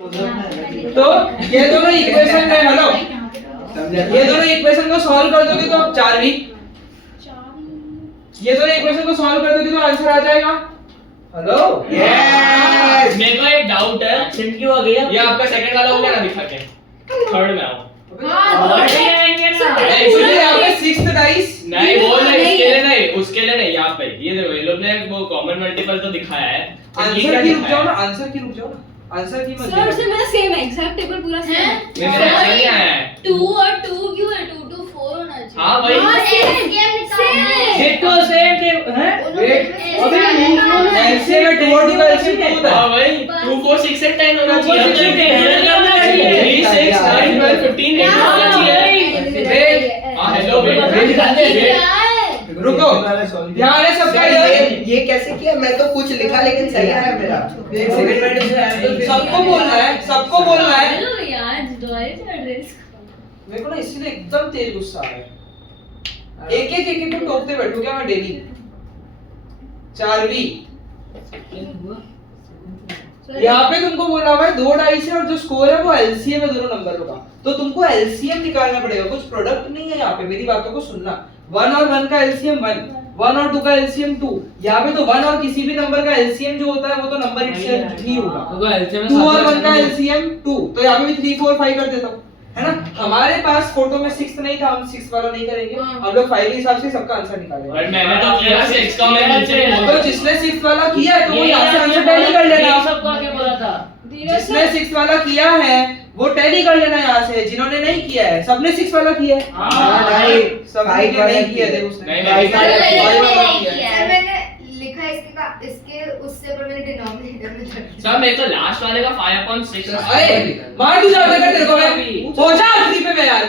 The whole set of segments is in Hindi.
तो ये दोनों इक्वेशन है, हेलो, ये दोनों इक्वेशन को सॉल्व कर दोगे तो आप 4v, ये दोनों इक्वेशन को सॉल्व कर दोगे तो आंसर आ जाएगा। Hello, yes. मेरे को एक डाउट है, सेंड क्यों आ गया? ये आपका सेकंड वाला हो गया ना, दिखा के थर्ड में आओ। एक्चुअली आपका 6th डाइस नहीं बोल रहे इसके लिए नहीं, उसके लिए नहीं, यहाँ पे ये देखो, ये लोग ने वो कॉमन मल्टीपल तो दिखाया है। आंसर की रुक जाओ ना, आंसर की रुक जाओ ना, आंसर की मत सर से मेरा सेम है, एग्जैक्ट टेबल पूरा सेम है। मेरे ऐसा नहीं आया है। 2 और 2 क्यों है? 2 2 4 होना चाहिए। हाँ भाई, सेट तो सेम के हैं? ऐसे में 2 और 2 का एलसीएम क्या होता हाँ है? भाई 2 4 6 8 10 होना 2 4 6 8 10 होना चाहिए। 3 6 9 12 15 8 होना चाहिए। हाँ हेलो रुको, ध्यान है सबका। ये कैसे किया? मैं तो कुछ लिखा लेकिन सही आया मेरा। एक सेकंड में सबको बोलना है, सबको बोलना है। हेलो यार, दोबारा चढ़ रहे हैं। मेरे को ना इसीलिए एकदम तेज गुस्सा आ रहा है। एक को टोकते बैठू क्या मैं डेली? 4v यहाँ पे तुमको बोला हुआ है 2 डाइस है और जो स्कोर है वो एलसीएम है दोनों नंबरों का, तो तुमको एलसीएम निकालना पड़ेगा। कुछ प्रोडक्ट नहीं है यहाँ पे, मेरी बातों को सुनना। 1 और 1 का एलसीएम 1 और 2 का एलसीएम 2। यहाँ पे तो 1 और किसी भी नंबर का एलसीएम जो होता है वो तो नंबर इटसेल्फ ही होगा। 2 और 1 का एलसीएम 2, तो यहाँ पे भी 3 4 5 कर देता हूँ, है ना। हमारे पास फोटो में 6 नहीं था, हम 6 वाला नहीं करेंगे, हम लोग 5 के हिसाब से सबका आंसर निकालेंगे। बट मैंने तो किया 6 का, मैं नीचे बोल तो जिसने 6 वाला किया है तो वो यहाँ से आंसर टैली कर लेना। सबको आगे बोला था। जिसने 6 वाला किया है वो टैली कर लेना यहाँ से। जिन्होंने नहीं किया है, सबने 6 वाला किया है। नहीं, सबने नहीं किया, देखो उसने नहीं, five नहीं, वाला नहीं, five वाला नहीं किया है। किया। सर मैंने लिखा इसके उससे पर मैंने डिनोमिनेटर में रख दिया। सर मेरे तो लास्ट वाले का 5.6 अरे मार तू ज्यादा कर तेरे को मैं पहुंचा आखिरी पे मैं यार।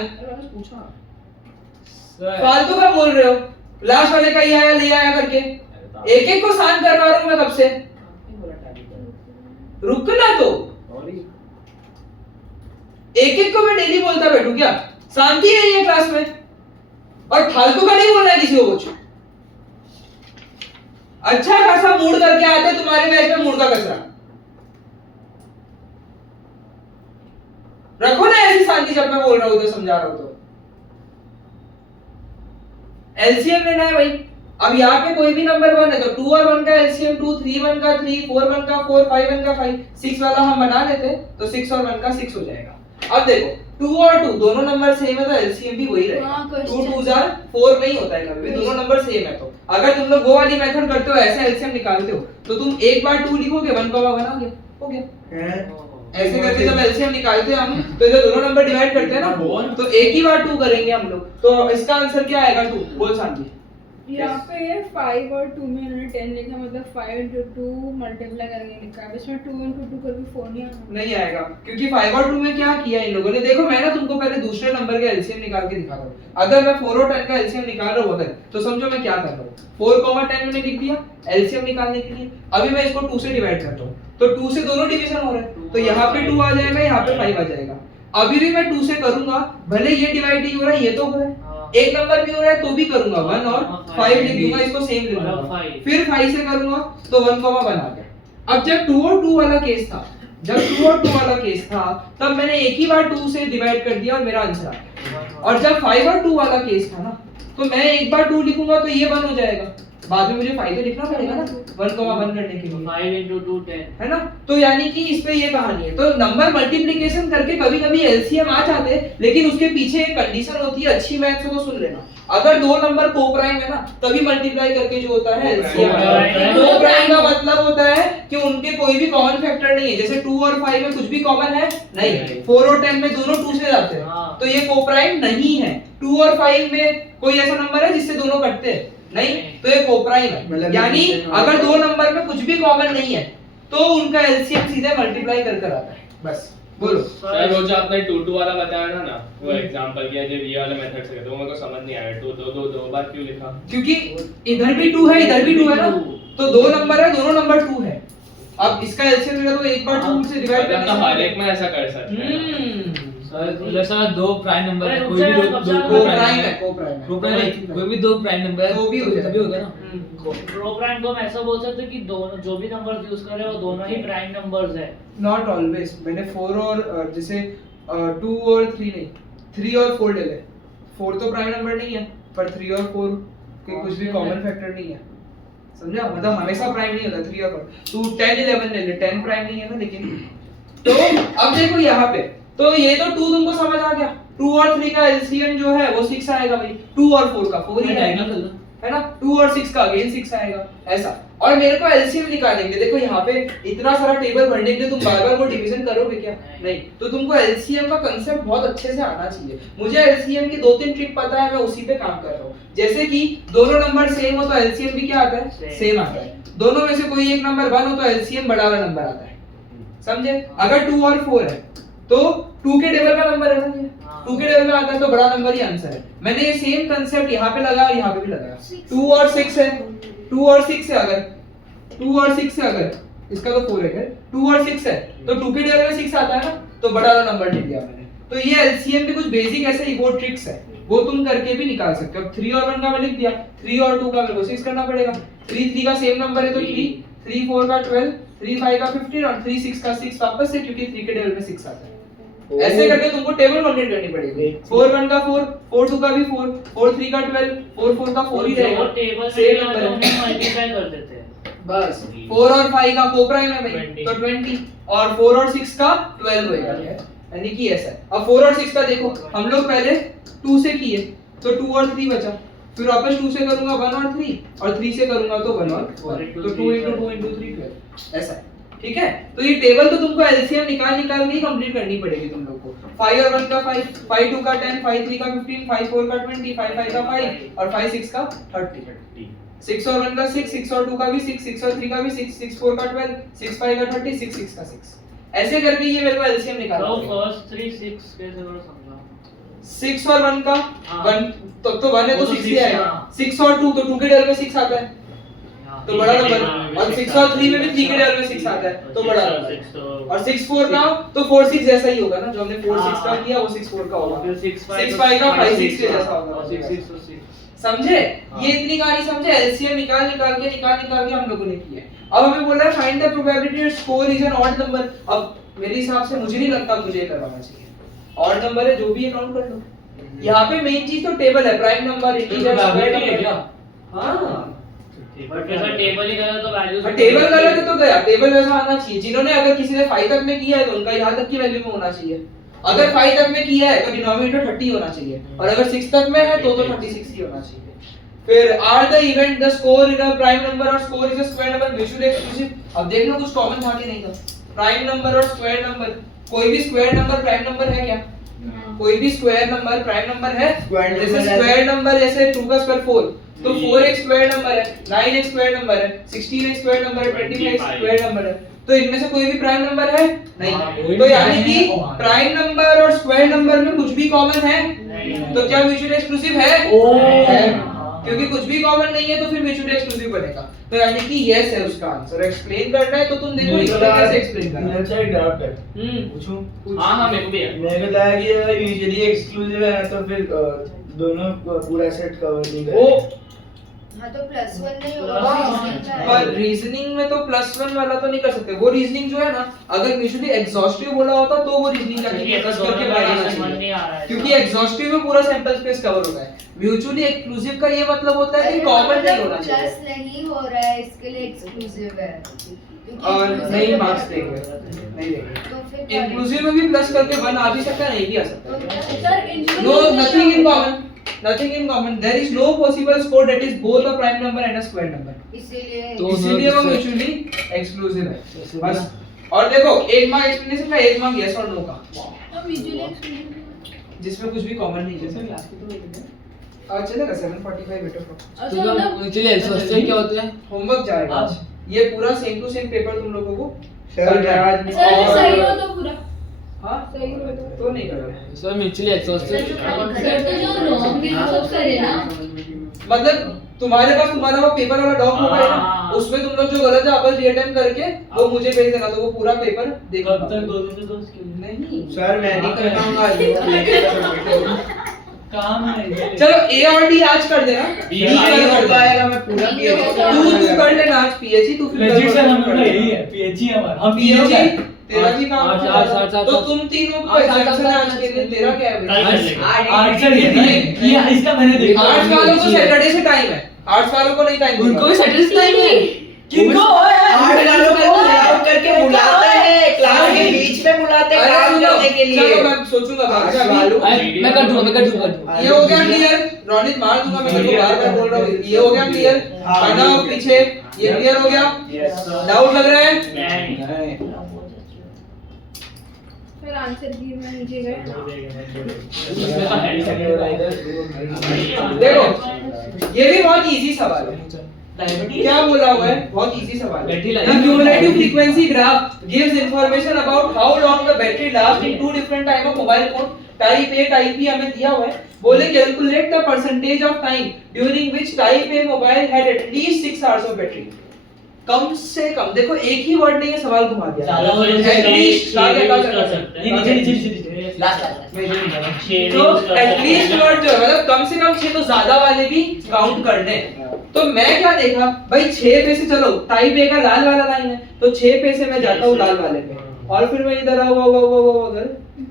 फालतू का बोल रहे हो? लास्ट वाले का ये आया ले आया करके एक एक को शांत करवा रहा हूं मैं कब से। रुक ना, तो एक एक को मैं डेली बोलता बैठू क्या? शांति नहीं है क्लास में, और फालतू का नहीं बोलना है किसी को कुछ। अच्छा खासा मूड करके आते तुम्हारे बैच में, मूड का कचरा रखो ना ऐसी शांति। जब मैं बोल रहा हूं तो समझा रहा हूं तो एलसीएम लेना है भाई। अब यहाँ पे कोई भी नंबर 1 है तो 2 और 1 का एलसीएम 2, 3 1 का 3, 4 1 का 4, 5 1 का 5, 6 वाला हम बना लेते तो 6 और 1 का 6 हो जाएगा। अब देखो 2 और 2 दोनों नंबर सेम है तो एलसीएम भी वही रहेगा। 2 2 4 नहीं होता है कभी भी, दोनों नंबर सेम है। तो अगर तुम लोग वो वाली मेथड करते हो, ऐसे एलसीएम निकालते हो, तो तुम एक बार 2 लिखोगे 1 का 1 आ गया, हो गया। ऐसे करके जब एलसीएम निकालते हैं हम, तो इधर दोनों नंबर डिवाइड करते हैं ना, तो एक ही बार 2 करेंगे हम लोग। तो इसका आंसर क्या आएगा? 2 बोल शांति। यहाँ पे 5 और 2 में उन्होंने 10 लिखा, मतलब 5 into 2 मल्टीप्लाई करके लिखा है। इसमें 2 into 2 करके 4 नहीं आना। नहीं आएगा, क्योंकि 5 और 2 में क्या किया इन लोगों ने। देखो मैं ना तुमको पहले दूसरे नंबर के एलसीएम निकाल के दिखाता हूँ। अगर मैं 4 और 10 का एलसीएम निकाल रहा हूँ अगर, तो समझो मैं क्या कर रहा हूँ। 4, 10 मैंने लिख दिया एलसीएम निकालने के लिए। अभी मैं इसको 2 से डिवाइड करता हूँ, तो 2 से दोनों डिवीजन हो रहे हैं, तो यहाँ पे 2 आ जाएगा, यहाँ पे 5 आ जाएगा। अभी भी मैं 2 से करूंगा, भले ये डिवाइड नहीं हो रहा है, ये तो हो रहा है, एक नंबर भी हो रहा है तो भी करूंगा 1 और 5 लिख दूंगा, इसको सेम लिख दूंगा। फिर 5 से करूंगा तो 1 1 आ गया। अब जब 2 और 2 वाला केस था, तब मैंने एक ही बार 2 से डिवाइड कर दिया और मेरा आंसर आ गया। और जब 5 और 2 वाला केस था ना, तो मैं एक बार 2 लिखूंगा तो ये 1 हो जाएगा। बाद में मुझे 5 लिखना पड़ेगा ना 1 करने के लिए, 5 into 2 10 है ना। तो यानी कि इस पे ये कहानी है। तो नंबर मल्टीप्लिकेशन करके कभी कभी एलसीएम आ जाते हैं, लेकिन उसके पीछे एक कंडीशन होती है, अच्छी मैथ से तो सुन लेना। अगर 2 नंबर को-प्राइम है ना, तभी मल्टीप्लाई करके जो होता है एलसीएम। को-प्राइम का मतलब होता है कि उनके कोई भी कॉमन फैक्टर नहीं है। जैसे 2 और 5 में कुछ भी कॉमन है नहीं, 4 और 10 में दोनों 2 से जाते हैं, तो ये को-प्राइम नहीं है। 2 और 5 में कोई ऐसा नंबर है जिससे दोनों कटते हैं नहीं, तो ये को-प्राइम है। यानी अगर 2 नंबर में कुछ भी कॉमन नहीं है तो उनका एलसीएम सीधे मल्टीप्लाई कर कर आता है। बस बोलो सर। वो जो आपने 2 2 वाला बताया ना, वो एग्जांपल किया जो ये वाले मेथड से, तो वो मेरे को समझ नहीं आया। 2 2 2 बार क्यों लिखा? क्योंकि इधर भी 2 है, इधर भी 2 है ना, तो 2 नंबर है, दोनों नंबर 2 है। अब इसका एलसीएम लेगा तो एक बार 2 से डिवाइड मतलब करना हर एक में ऐसा कर सकते हैं। सर दो प्राइम नंबर अरे कोई भी रुक दो जा, कोई प्राइम है कोई भी दो प्राइम नंबर तो भी हो जाएगा। तभी होगा ना। प्रो प्राइम को हम ऐसा बोल सकते हैं कि दोनों जो भी नंबर यूज कर रहे हो वो दोनों ही प्राइम नंबर्स है। Not always. मैंने 4 और जैसे 2 और 3 नहीं, 3 और 4 ले ले। 4 तो प्राइम नंबर नहीं है, पर 3 और 4 के कुछ भी कॉमन फैक्टर नहीं है, समझा? मतलब हमेशा प्राइम नहीं होता 3 और 4। तू 10 11 ले ले, 10 प्राइम नहीं है ना। लेकिन तो अब देखो यहाँ पे, तो ये तो 2 तुमको समझ आ गया। 2 और 3 का एलसीएम जो है वो 6 आएगा भाई। 2 और 4 का 4 ही आएगा, है ना? 2 और 6 का अगेन 6 आएगा, ऐसा। और मेरे को एलसीएम निकालेंगे। देखो यहाँ पे इतना सारा टेबल भरने के लिए तुम बार-बार वो डिवीजन करोगे क्या? नहीं। तो तुमको एलसीएम का कांसेप्ट बहुत अच्छे से आना चाहिए। मुझे एलसीएम की 2-3 ट्रिक पता है, मैं उसी पे काम कर रहा हूँ। जैसे कि दोनों नंबर सेम हो तो एलसीएम भी क्या आता है? सेम आता है। दोनों में से कोई एक नंबर 1 हो तो एलसीएम बड़ा वाला नंबर आता है, समझे? अगर 2 और 4 है तो 2 के टेबल का नंबर है ना, ये 2 के टेबल में आता है तो बड़ा नंबर ही आंसर है। मैंने ये सेम कांसेप्ट यहाँ पे लगाया और यहाँ पे भी लगाया। 2 और 6 है, 2 और 6 है, अगर 2 और 6 है, अगर इसका तो 4 है, 2 और 6 है तो 2 के टेबल में 6 आता है ना, तो बड़ा वाला नंबर ले लिया मैंने। तो ये एलसीएम के कुछ बेसिक ऐसे ही वो ट्रिक्स है, वो तुम करके भी निकाल सकते हो। अब 3 और 1 का मैं लिख दिया, 3 और 2 का मेरे को 6 करना पड़ेगा। 3 3 का सेम नंबर है तो 3 4 का 12, 3 5 का 15 और 3 6 का 6 वापस से, क्योंकि 3 के टेबल में 6 आता है। ऐसे करके तुमको टेबल कंप्लीट करनी पड़ेगी। 4 1 का 4, 4 2 का भी 4, 4 3 का 12, 4 4 का 4 ही रहेगा। जो टेबल सेम में नंबर हम है। मल्टीप्लाई कर देते हैं। बस 4 और 5 का कोप्राइम है भाई, तो 20 और 4 और 6 का 12 होएगा, यानी कि ऐसा है। अब 4 और 6 का देखो, हम लोग पहले 2 से किए तो 2 और 3 बचा, फिर वापस 2 से करूंगा 1 और 3, और 3 से करूंगा तो 1 और 1, तो 2 into 2 into 3 12, ऐसा है। ठीक है, तो ये टेबल तो तुमको एलसीएम निकाल के ही कंप्लीट करनी पड़ेगी तुम लोग को। 5 और 1 का 5, 5 2 का 10, 5 3 का 15, 5 4 का 20, 5 5 का 5 और 5 6 का 30। 6 और 1 का 6, 6 और 2 का भी 6, 6 और 3 का भी 6, 6 4 का 12, 6 5 का 30, 6 6 का 6। ऐसे करके ये मेरे को एलसीएम निकालना तो है। फर्स्ट 3 6 कैसे करो समझा? 6 और 1 का 1, तब तो 1 है तो वो तो 6 ही 6 आएगा। हाँ। 6 और 2 तो 2 के टेबल में 6 आता है, तो बड़ा नंबर। और 6 और 3 में भी 3 के टेबल में 6 आता है, तो बड़ा नंबर। और 6 4 का तो 4 6 जैसा ही होगा ना, जो हमने 4 6 का किया वो 6 4 का होगा। 6 5 का 5 6 के जैसा होगा। 6 6 तो 6। समझे? ये इतनी कहानी समझे? एलसीएम निकाल के हम लोगों ने की है। अब हमें बोला है find the probability that score is an odd number. अब मेरे हिसाब से मुझे नहीं लगता मुझे ये करवाना चाहिए। ऑड नंबर है जो भी काउंट कर लो। यहाँ पे मेन चीज तो टेबल है, प्राइम नंबर, इंटीजर, स्क्वायर है क्या? हाँ, बट अगर टेबल ही गलत तो वैल्यूज टेबल गलत है तो गया। टेबल वैसा आना चाहिए। जिन्होंने, अगर किसी ने 5 तक में किया है तो उनका यहाँ तक की वैल्यू में होना चाहिए। अगर 5 तक में किया है तो डिनोमिनेटर 30 होना चाहिए, और अगर 6 तक में है तो 36 ही होना चाहिए। फिर are the event the score is a prime number or score is a square number mutually exclusive. अब देखना कुछ कॉमन था कि नहीं था। प्राइम नंबर और स्क्वायर नंबर, कोई भी स्क्वायर नंबर प्राइम नंबर है क्या? कोई भी स्क्वायर नंबर प्राइम नंबर है? जैसे स्क्वायर नंबर जैसे 2 का स्क्वायर 4, तो 4 एक स्क्वायर नंबर है, 9 एक स्क्वायर नंबर है, 16 एक स्क्वायर नंबर है, 25 एक स्क्वायर नंबर है। तो इनमें से कोई भी प्राइम नंबर है? नहीं। तो यानी कि प्राइम नंबर और स्क्वायर नंबर में कुछ भी कॉमन है? तो क्या म्यूचुअली एक्सक्लूसिव है? है। क्योंकि कुछ भी कॉमन नहीं है तो फिर म्यूचुअली एक्सक्लूसिव बनेगा। तो यानी कि यस है उसका आंसर। एक्सप्लेन करना है तो तुम देखो इसको कैसे एक्सप्लेन करना है। अच्छा, एक डाउट है, पूछूं? हाँ मेरे को भी है। मेरे को लगा कि अगर यूजुअली एक्सक्लूसिव है तो फिर दोनों पूरा सेट कवर नहीं वो करेगा। हाँ तो +1 नहीं हाँ, होगा। पर रीजनिंग में तो +1 वाला तो नहीं कर सकते। वो रीजनिंग जो है ना, अगर म्यूचुअली एग्जॉस्टिव बोला होता तो वो रीजनिंग का क्योंकि प्लस दोनों करके का लगाना रीजन मन चाहिए। नहीं आ रहा है। क्योंकि एग्जॉस्टिव में पूरा सैंपल स्पेस कवर होता है। म्यूचुअली एक्सक्लूसिव का ये मतलब होता है कि कॉमन नहीं होना चाहिए। प्लस नहीं हो रहा है, इसके लिए एक्सक्लूसिव है। क्योंकि और inclusive नहीं में मार्क्स plus देंगे, होगा। नहीं देंगे। तो फिर इंक्लूसिव में भी प्लस करके 1 आ भी सकता है, नहीं भी आ सकता है। Sir No, nothing in common. Nothing in common. There is no possible score that is both a prime number and a square number. इसीलिए तो इसीलिए वो म्यूचुअली एक्सक्लूसिव है बस। और देखो, एक मार्क एक्सप्लेनेशन का, एक मार्क यस और नो का, जिसमें कुछ भी कॉमन नहीं है। आज चलेगा 7:45 बेटर। तो म्यूचुअली एक्सक्लूसिव क्या होता है? होमवर्क जाएगा आज। ये पूरा सेम टू सेम पेपर तुम लोगों को सर करना है। आज सर सही हो तो पूरा हाँ, सही हो तो नहीं करोगे। सर म्यूचुअली एक्सक्लूसिव सर तो जो रॉन्ग यूज करे ना मतलब तुम्हारे पास तुम्हारा वो पेपर वाला डॉक होगा ना, हाँ। उसमें तुम लोग जो गलत है वापस रीअटेम्प्ट करके वो मुझे भेज देना, तो वो पूरा पेपर देखा कब तक 2 दिन से 2 स्किल नहीं। सर मैं नहीं कर पाऊंगा काम है। चलो ए और डी आज कर देना, B B नहीं कल हो कर देना। पाएगा, मैं पूरा तू कर लेना आज पीएचई, तू फिर लेजिट सर कल हम लोग कर का लेना। यही है पीएचई हमारा हम पीएचई तेरा भी काम आठ, है। आठ, आठ, आठ, तो आठ। तुम तीनों को आठ, आठ, एग्जाम्पल आठ, आज आठ, के लिए तेरा क्या है भाई? कल कर लेंगे। आर्ट्स सर ये इसका मैंने देखा आर्ट्स वालों को सैटरडे से टाइम है, आर्ट्स वालों को नहीं टाइम उनको भी सैटरडे टाइम है। किनको आठ वालों को बुलाओ करके बुलाते हैं, क्लास के बीच में बुलाते हैं अरे काम सुनो, करने के लिए। चलो मैं सोचूंगा बाद में। आर्ट्स वालों अभी मैं कर दूंगा। ये हो गया क्लियर, रोनित मार दूंगा मैं तेरे को, बार-बार बोल रहा हूँ। ये हो गया क्लियर, पढ़ना पीछे, ये क्लियर हो गया। डाउट लग रहा है? फिर आंसर की मैं नीचे गए देखो ये भी बहुत इजी सवाल है। क्या बोला हुआ है? बहुत इजी सवाल है। The cumulative frequency graph gives information about how long the battery lasts in two different type of mobile phone. Type A, Type B हमें दिया हुआ है। बोले calculate the percentage of time during which Type A mobile had at least 6 hours of battery. कम से कम, देखो एक ही वर्ड ने ये सवाल घुमा दिया। ज्यादा वर्ड At से least नीचे क्या कर सकते हैं। नीचे तो एटलीस्ट वर्ड जो है मतलब कम से कम 6 तो ज्यादा वाले भी काउंट करने हैं। तो मैं क्या देखा भाई 6 पे से, चलो टाइप ए का लाल वाला लाइन है तो 6 पे से मैं जाता हूँ लाल वाले पे, और फिर मैं इधर आऊँ अगर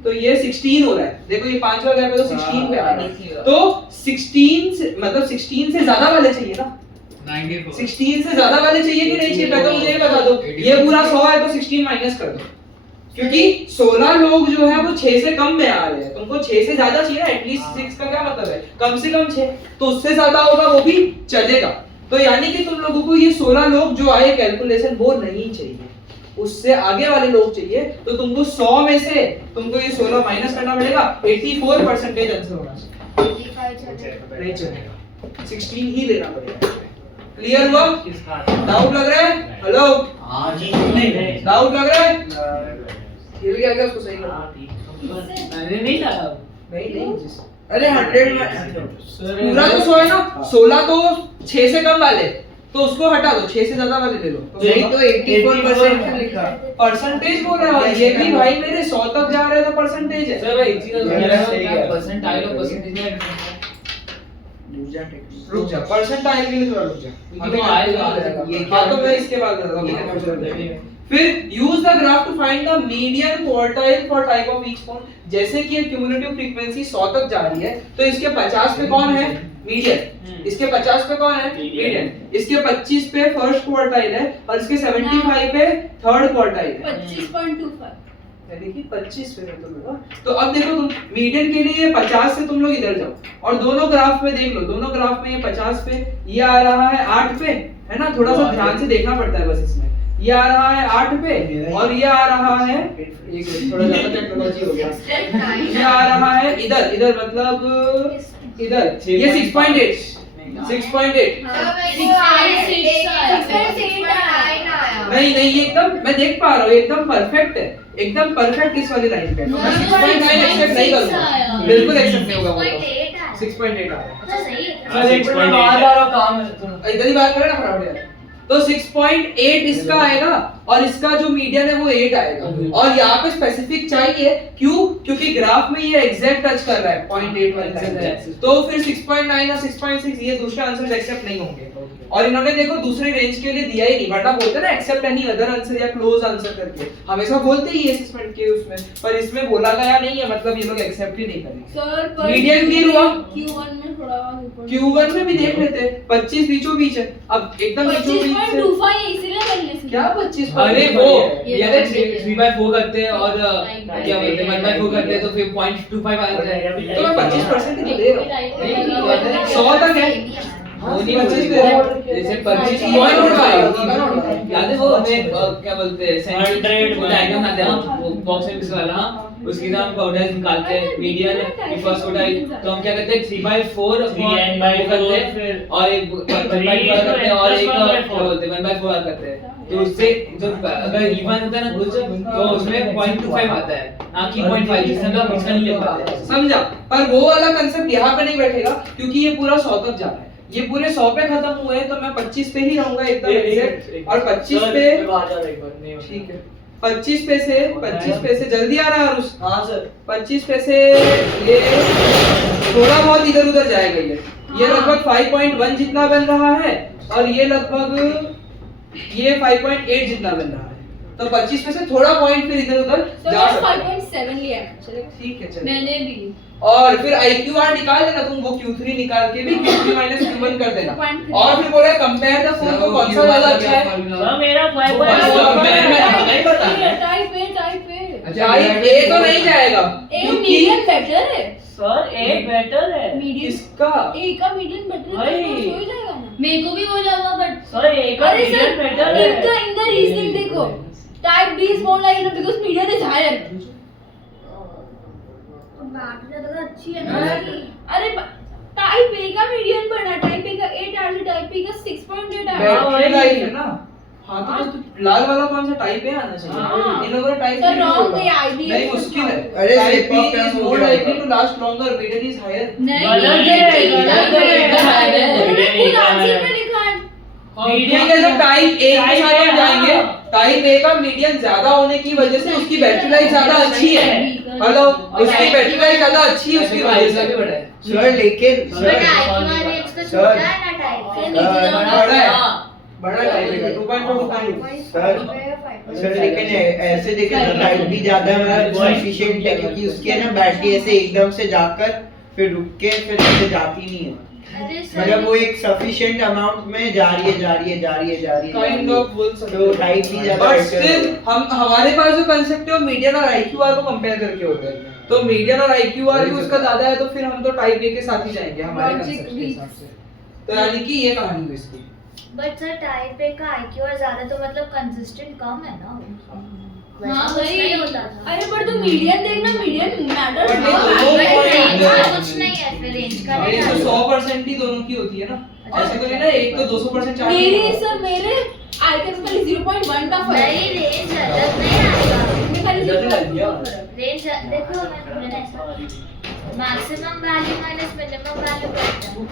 तो ये 16 हो रहा है। देखो ये पांचवा गैप है तो 16 पे आ रहा है। तो 16 से मतलब 16 से ज्यादा वाले चाहिए ना, 16 से ज्यादा वाले चाहिए कि नहीं चाहिए? पहले मुझे ये बता दो। ये पूरा 100 है तो 16 माइनस कर दो, क्योंकि 16 लोग जो है वो 6 से कम में आ रहे हैं। तुमको 6 से ज्यादा चाहिए ना, एटलीस्ट 6 का क्या मतलब है? कम से कम 6, तो उससे ज्यादा होगा वो भी चलेगा। तो यानी कि तुम लोगों को ये 16 लोग जो आए कैलकुलेशन वो नहीं चाहिए, उससे आगे वाले लोग चाहिए। तो तुमको 100 में से तुमको ये 16 माइनस करना पड़ेगा, 84% आंसर होना चाहिए। 85 चलेगा। नहीं चलेगा, 16 ही लेना पड़ेगा। क्लियर हुआ? डाउट लग रहा है? हेलो, डाउट लग रहा है? हिल गया क्या? उसको सही कर। मैंने नहीं लाया नहीं अरे 100 में पूरा तो 100 है ना, 16 तो 6 से कम वाले, तो उसको हटा दो, 6 से ज्यादा वाले ले लो। तो यही तो 84% लिखा। परसेंटेज बोल रहा है, ये भी भाई मेरे 100 तक जा रहे हैं तो परसेंटेज है। सर भाई एक चीज मेरा सही है। परसेंटाइल और परसेंटेज में रुक जा, परसेंटाइल के लिए थोड़ा रुक जा। अभी तो आएगा। ये हाँ तो मैं इसके बाद बताऊंगा। फिर use the graph to find the median quartile for type of each phone. जैसे कि ये क्यूमुलेटिव फ्रीक्वेंसी 100 तक जा रही है तो इसके 50 पे कौन है? मीडियन। इसके 50 पे कौन है? मीडियन। इसके 25 पे फर्स्ट क्वार्टाइल है और इसके 75 पे थर्ड क्वार्टाइल है। 25.25 देखिए 25 पे है तुम्हें ना। तो अब देखो तुम मीडियन के लिए 50 से तुम लोग इधर जाओ और दोनों ग्राफ में देख लो, दोनों ग्राफ में ये 50 पे, ये आ रहा है 8 पे, है ना? थोड़ा सा ध्यान से देखना पड़ता है बस इसमें। ये आ रहा है 8 पे और ये आ रहा है, एक थोड़ा ज्यादा टेक्नोलॉजी हो गया, ये आ रहा है इधर मतलब इधर, ये 6.8 नहीं ये एकदम मैं देख पा रहा हूँ, एकदम परफेक्ट है, एकदम परफेक्ट इस वाली लाइन पे। मैं 6.9 एक्सेप्ट नहीं करूंगा, बिल्कुल एक्सेप्ट नहीं होगा वो तो। 6.8 आ रहा है। सर एक मिनट बार काम है इधर ही बात करें ना फटाफट यार। तो 6.8 इसका आएगा और इसका जो मीडियन है वो 8 आएगा। और यहाँ पे स्पेसिफिक चाहिए, क्यों? क्योंकि ग्राफ में ये एग्जैक्ट टच कर रहा है 0.8 वाली लाइन। तो फिर 6.9 और 6.6 ये दूसरे आंसर एक्सेप्ट नहीं होंगे। और इन्होंने देखो दूसरे रेंज के लिए दिया ही नहीं, वरना बोलते ना एक्सेप्ट एनी अदर आंसर या क्लोज आंसर करके, हमेशा बोलते ही असेसमेंट के उसमें, पर इसमें बोला गया नहीं है, मतलब ये लोग एक्सेप्ट ही नहीं करेंगे। सर पर मीडियन क्लियर हुआ? Q1 में थोड़ा ऊपर Q1 में भी देख लेते हैं, 25 बीचों बीच है। अब एकदम बीचों बीच से 25.25 इसीलिए करने से क्या 25? अरे वो ये याद है तो 3/4 करते हैं और क्या बोलते हैं 1/4 करते हैं तो फिर 0.25 आ जाता है। तो मैं 25% ही दे रहा हूँ। 100 तक है। वो नहीं 25 दे रहा हूँ। जैसे 25.5 याद है वो हमें क्या बोलते हैं 100 वो डायग्राम आता है ना, वो बॉक्स में वाला, उसके नाम क्वार्टाइल निकालते हैं, मीडियन की फर्स्ट क्वार्टाइल, तो हम क्या करते हैं 3/4 करते हैं और एक 1/4 करते हैं और एक क्या बोलते हैं 1/4 करते हैं। तो उससे जो अगर इवन होता है ना कुछ तो उसमें 0.25 आता है, ना कि 0.5, जिससे हम इसका नहीं ले पाते। समझा? पर वो वाला कांसेप्ट यहाँ पे नहीं बैठेगा क्योंकि ये पूरा 100 तक जा रहा है। ये पूरे 100 पे खत्म हुए तो मैं 25 पे ही रहूंगा एकदम एग्जैक्ट, और 25 पे ठीक है 25 पे से जल्दी आ रहा है आरुष। हाँ सर 25 पे से ये थोड़ा बहुत इधर उधर जाएगा ये लगभग 5.1 जितना बन रहा है, और ये लगभग ये 5.8 जितना बन रहा है। तो 25 में से थोड़ा पॉइंट फिर इधर उधर जा सकता है। 5.7 लिया है, चलो ठीक है चलो। मैंने भी और फिर IQR निकाल देना तुम, वो Q3 निकाल के भी Q3 माइनस Q1 कर देना। और फिर बोला कंपेयर द फोन को कौन सा ज्यादा अच्छा है। सर मेरा कंपेयर में हमें नहीं पता है। टाइप ए टाइप A तो नहीं जाएगा ए मीडियम बेटर है सर ए बेटर है। मीडियम इसका ए का मीडियम बेटर है, भाई। तो हो ही जाएगा ना। मेरे को भी बोला हुआ बट सर ए का अरे मीडियम सर बेटर है। इनका रीजनिंग देखो, type B is more like because medium is higher. बात ज्यादा अच्छी है ना उसकी। अरे टाइप ए का मीडियम बना, टाइप ए का 8 आ रहा, टाइप बी का 6.8 आ रहा। बैटरी लाइफ है ना। हाँ तो लाल वाला कौन सा टाइप A आना चाहिए। इन लोगों ने टाइप सर रॉन्ग है आईडी नहीं मुश्किल है। अरे टाइप B zip-up is हो more गया likely होगा। to last longer, middle is higher। नहीं गलत ये है, ठीक गलत है, है, गलत है। उन्होंने खुद आंसर में लिखा है। ठीक है जब टाइप A के साथ हम जाएंगे, टाइप A का मीडियम ज्यादा होने की वजह से उसकी बैटरी लाइफ ज्यादा अच्छी है। हेलो उसकी बैटरी लाइफ ज्यादा अच्छी है उसकी वजह से। सर लेकिन बट IQR रेंज तो छोटा है ना टाइप बड़ा है बड़ा टाइप A का 2.4 सर लेकिन ऐसे देखे तो टाइप भी ज्यादा सफिशिएंट है, क्योंकि उसके ना बैटरी ऐसे एकदम से जाकर फिर रुक के फिर ऐसे जाती नहीं है। अरे मतलब वो एक सफिशिएंट अमाउंट में जा रही है काइंड ऑफ बोल सकते तो हो। टाइप भी ज्यादा बट better स्टिल है। हम हमारे पास जो कंसेप्ट है वो मीडियन और IQR को कंपेयर करके होता है। तो मीडियन और IQR भी उसका ज्यादा है तो फिर हम तो टाइप A के साथ ही जाएंगे हमारे Logic कंसेप्ट के weak। हिसाब से। तो यानी कि ये कहानी है इसकी। बट सर टाइप ए का IQR ज्यादा तो मतलब कंसिस्टेंट कम है ना। हाँ कुछ भाई, नहीं होता था। अरे पर तू मीडियम देखना, मीडियम मैटर But ये हाँ, दोनों but point range है। का कुछ नहीं है फिर रेंज का ये नहीं तो है। 100% ही दोनों की होती है ना। ऐसे तो नहीं ना एक तो 200% चार्ज। मेरे सर मेरे आइकन पे 0.1 का फर्क नहीं रेंज अलग नहीं आएगा। मैं खाली जल्दी लग गया। रेंज देखो मैंने ऐसा maximum value minus minimum value करता हूं।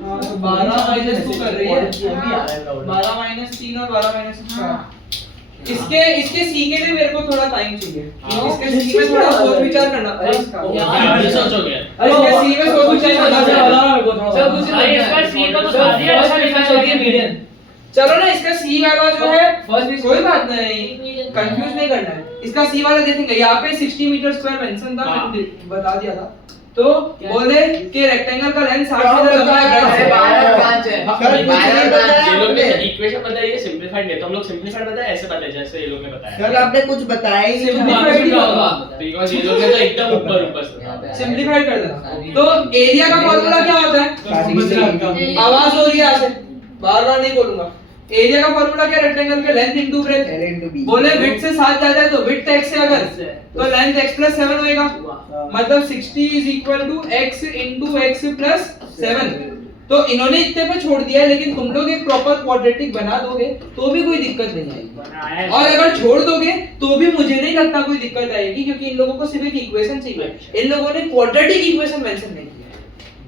हाँ, तो 12 माइनस 2 कर रही है। 12 माइनस 3 और 12 माइनस 4। इसके सी के लिए मेरे को थोड़ा टाइम चाहिए। इसके सी में थोड़ा सोच विचार करना। अरे इसका सोचोगे इसके सी में सोच विचार करना। सर कुछ भाई इसका सी का तो सादिया अच्छा लिखा है मीडियम। चलो ना इसका सी वाला जो है First कोई बात नहीं, कंफ्यूज नहीं करना है। इसका सी वाला देखेंगे, यहाँ पे 60 मीटर स्क्वायर मेंशन था, मैंने बता दिया था। तो बोले कि रेक्टेंगल का लेंथ 60 मीटर लंबा है, ब्रेड्थ है। ये लोग ने इक्वेशन बताई है सिंपलीफाइड नहीं, तो हम लोग सिंपलीफाइड बताए ऐसे बताए जैसे ये लोग ने बताया। सर आपने कुछ बताया ही नहीं। Simplified ही होगा। बिकॉज़ ये लोग ने तो एकदम ऊपर से सिंपलीफाइड कर देना। तो एरिया का फॉर्मूला क्या होता है? आवाज हो रही है यहाँ से, बार-बार नहीं बोलूंगा। एरिया का फॉर्मूला क्या है? रेक्टेंगल के लेंथ इनटू ब्रेड्थ। बोले विड्थ से 7 ज्यादा है तो विड्थ x है, अगर तो लेंथ x + 7 होएगा। मतलब 60 = x * x + 7। तो इन्होंने इतने पे छोड़ दिया है, लेकिन तुम लोग एक प्रॉपर क्वाड्रेटिक बना दोगे तो भी कोई दिक्कत नहीं आएगी। और अगर छोड़ दोगे तो भी मुझे नहीं लगता कोई दिक्कत आएगी, क्योंकि इन लोगों को सिर्फ एक इक्वेशन चाहिए। इन लोगों ने क्वाड्रेटिक इक्वेशन मेंशन नहीं किया।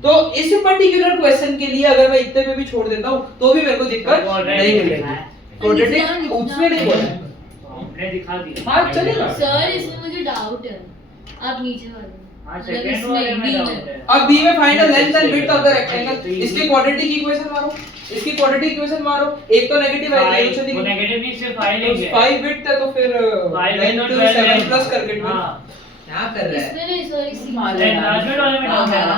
तो इस पर्टिकुलर क्वेश्चन के लिए अगर मैं इतने पे भी छोड़ देता हूं तो भी मेरे को दिक्कत नहीं मिलेगी। क्वाड्रेटिक उसमें नहीं बोला है। हमने दिखा दिया। हाँ चलेगा। सर इसमें मुझे डाउट है। आप नीचे वाले हाँ मतलब सेकंड इसमें वाले में B डाउट में। है। अब b में find the length and width of the rectangle. इसके क्वाड्रेटिक इक्वेशन मारो, इसकी क्वाड्रेटिक इक्वेशन मारो। एक तो नेगेटिव है, एक तो वो नेगेटिव भी से 5 लेंगे। 5 विड्थ है तो फिर 5 लेंथ 7 प्लस करके 12। हां क्या कर रहा है? इसमें नहीं सॉरी एनलार्जमेंट वाले में डाउट है ना।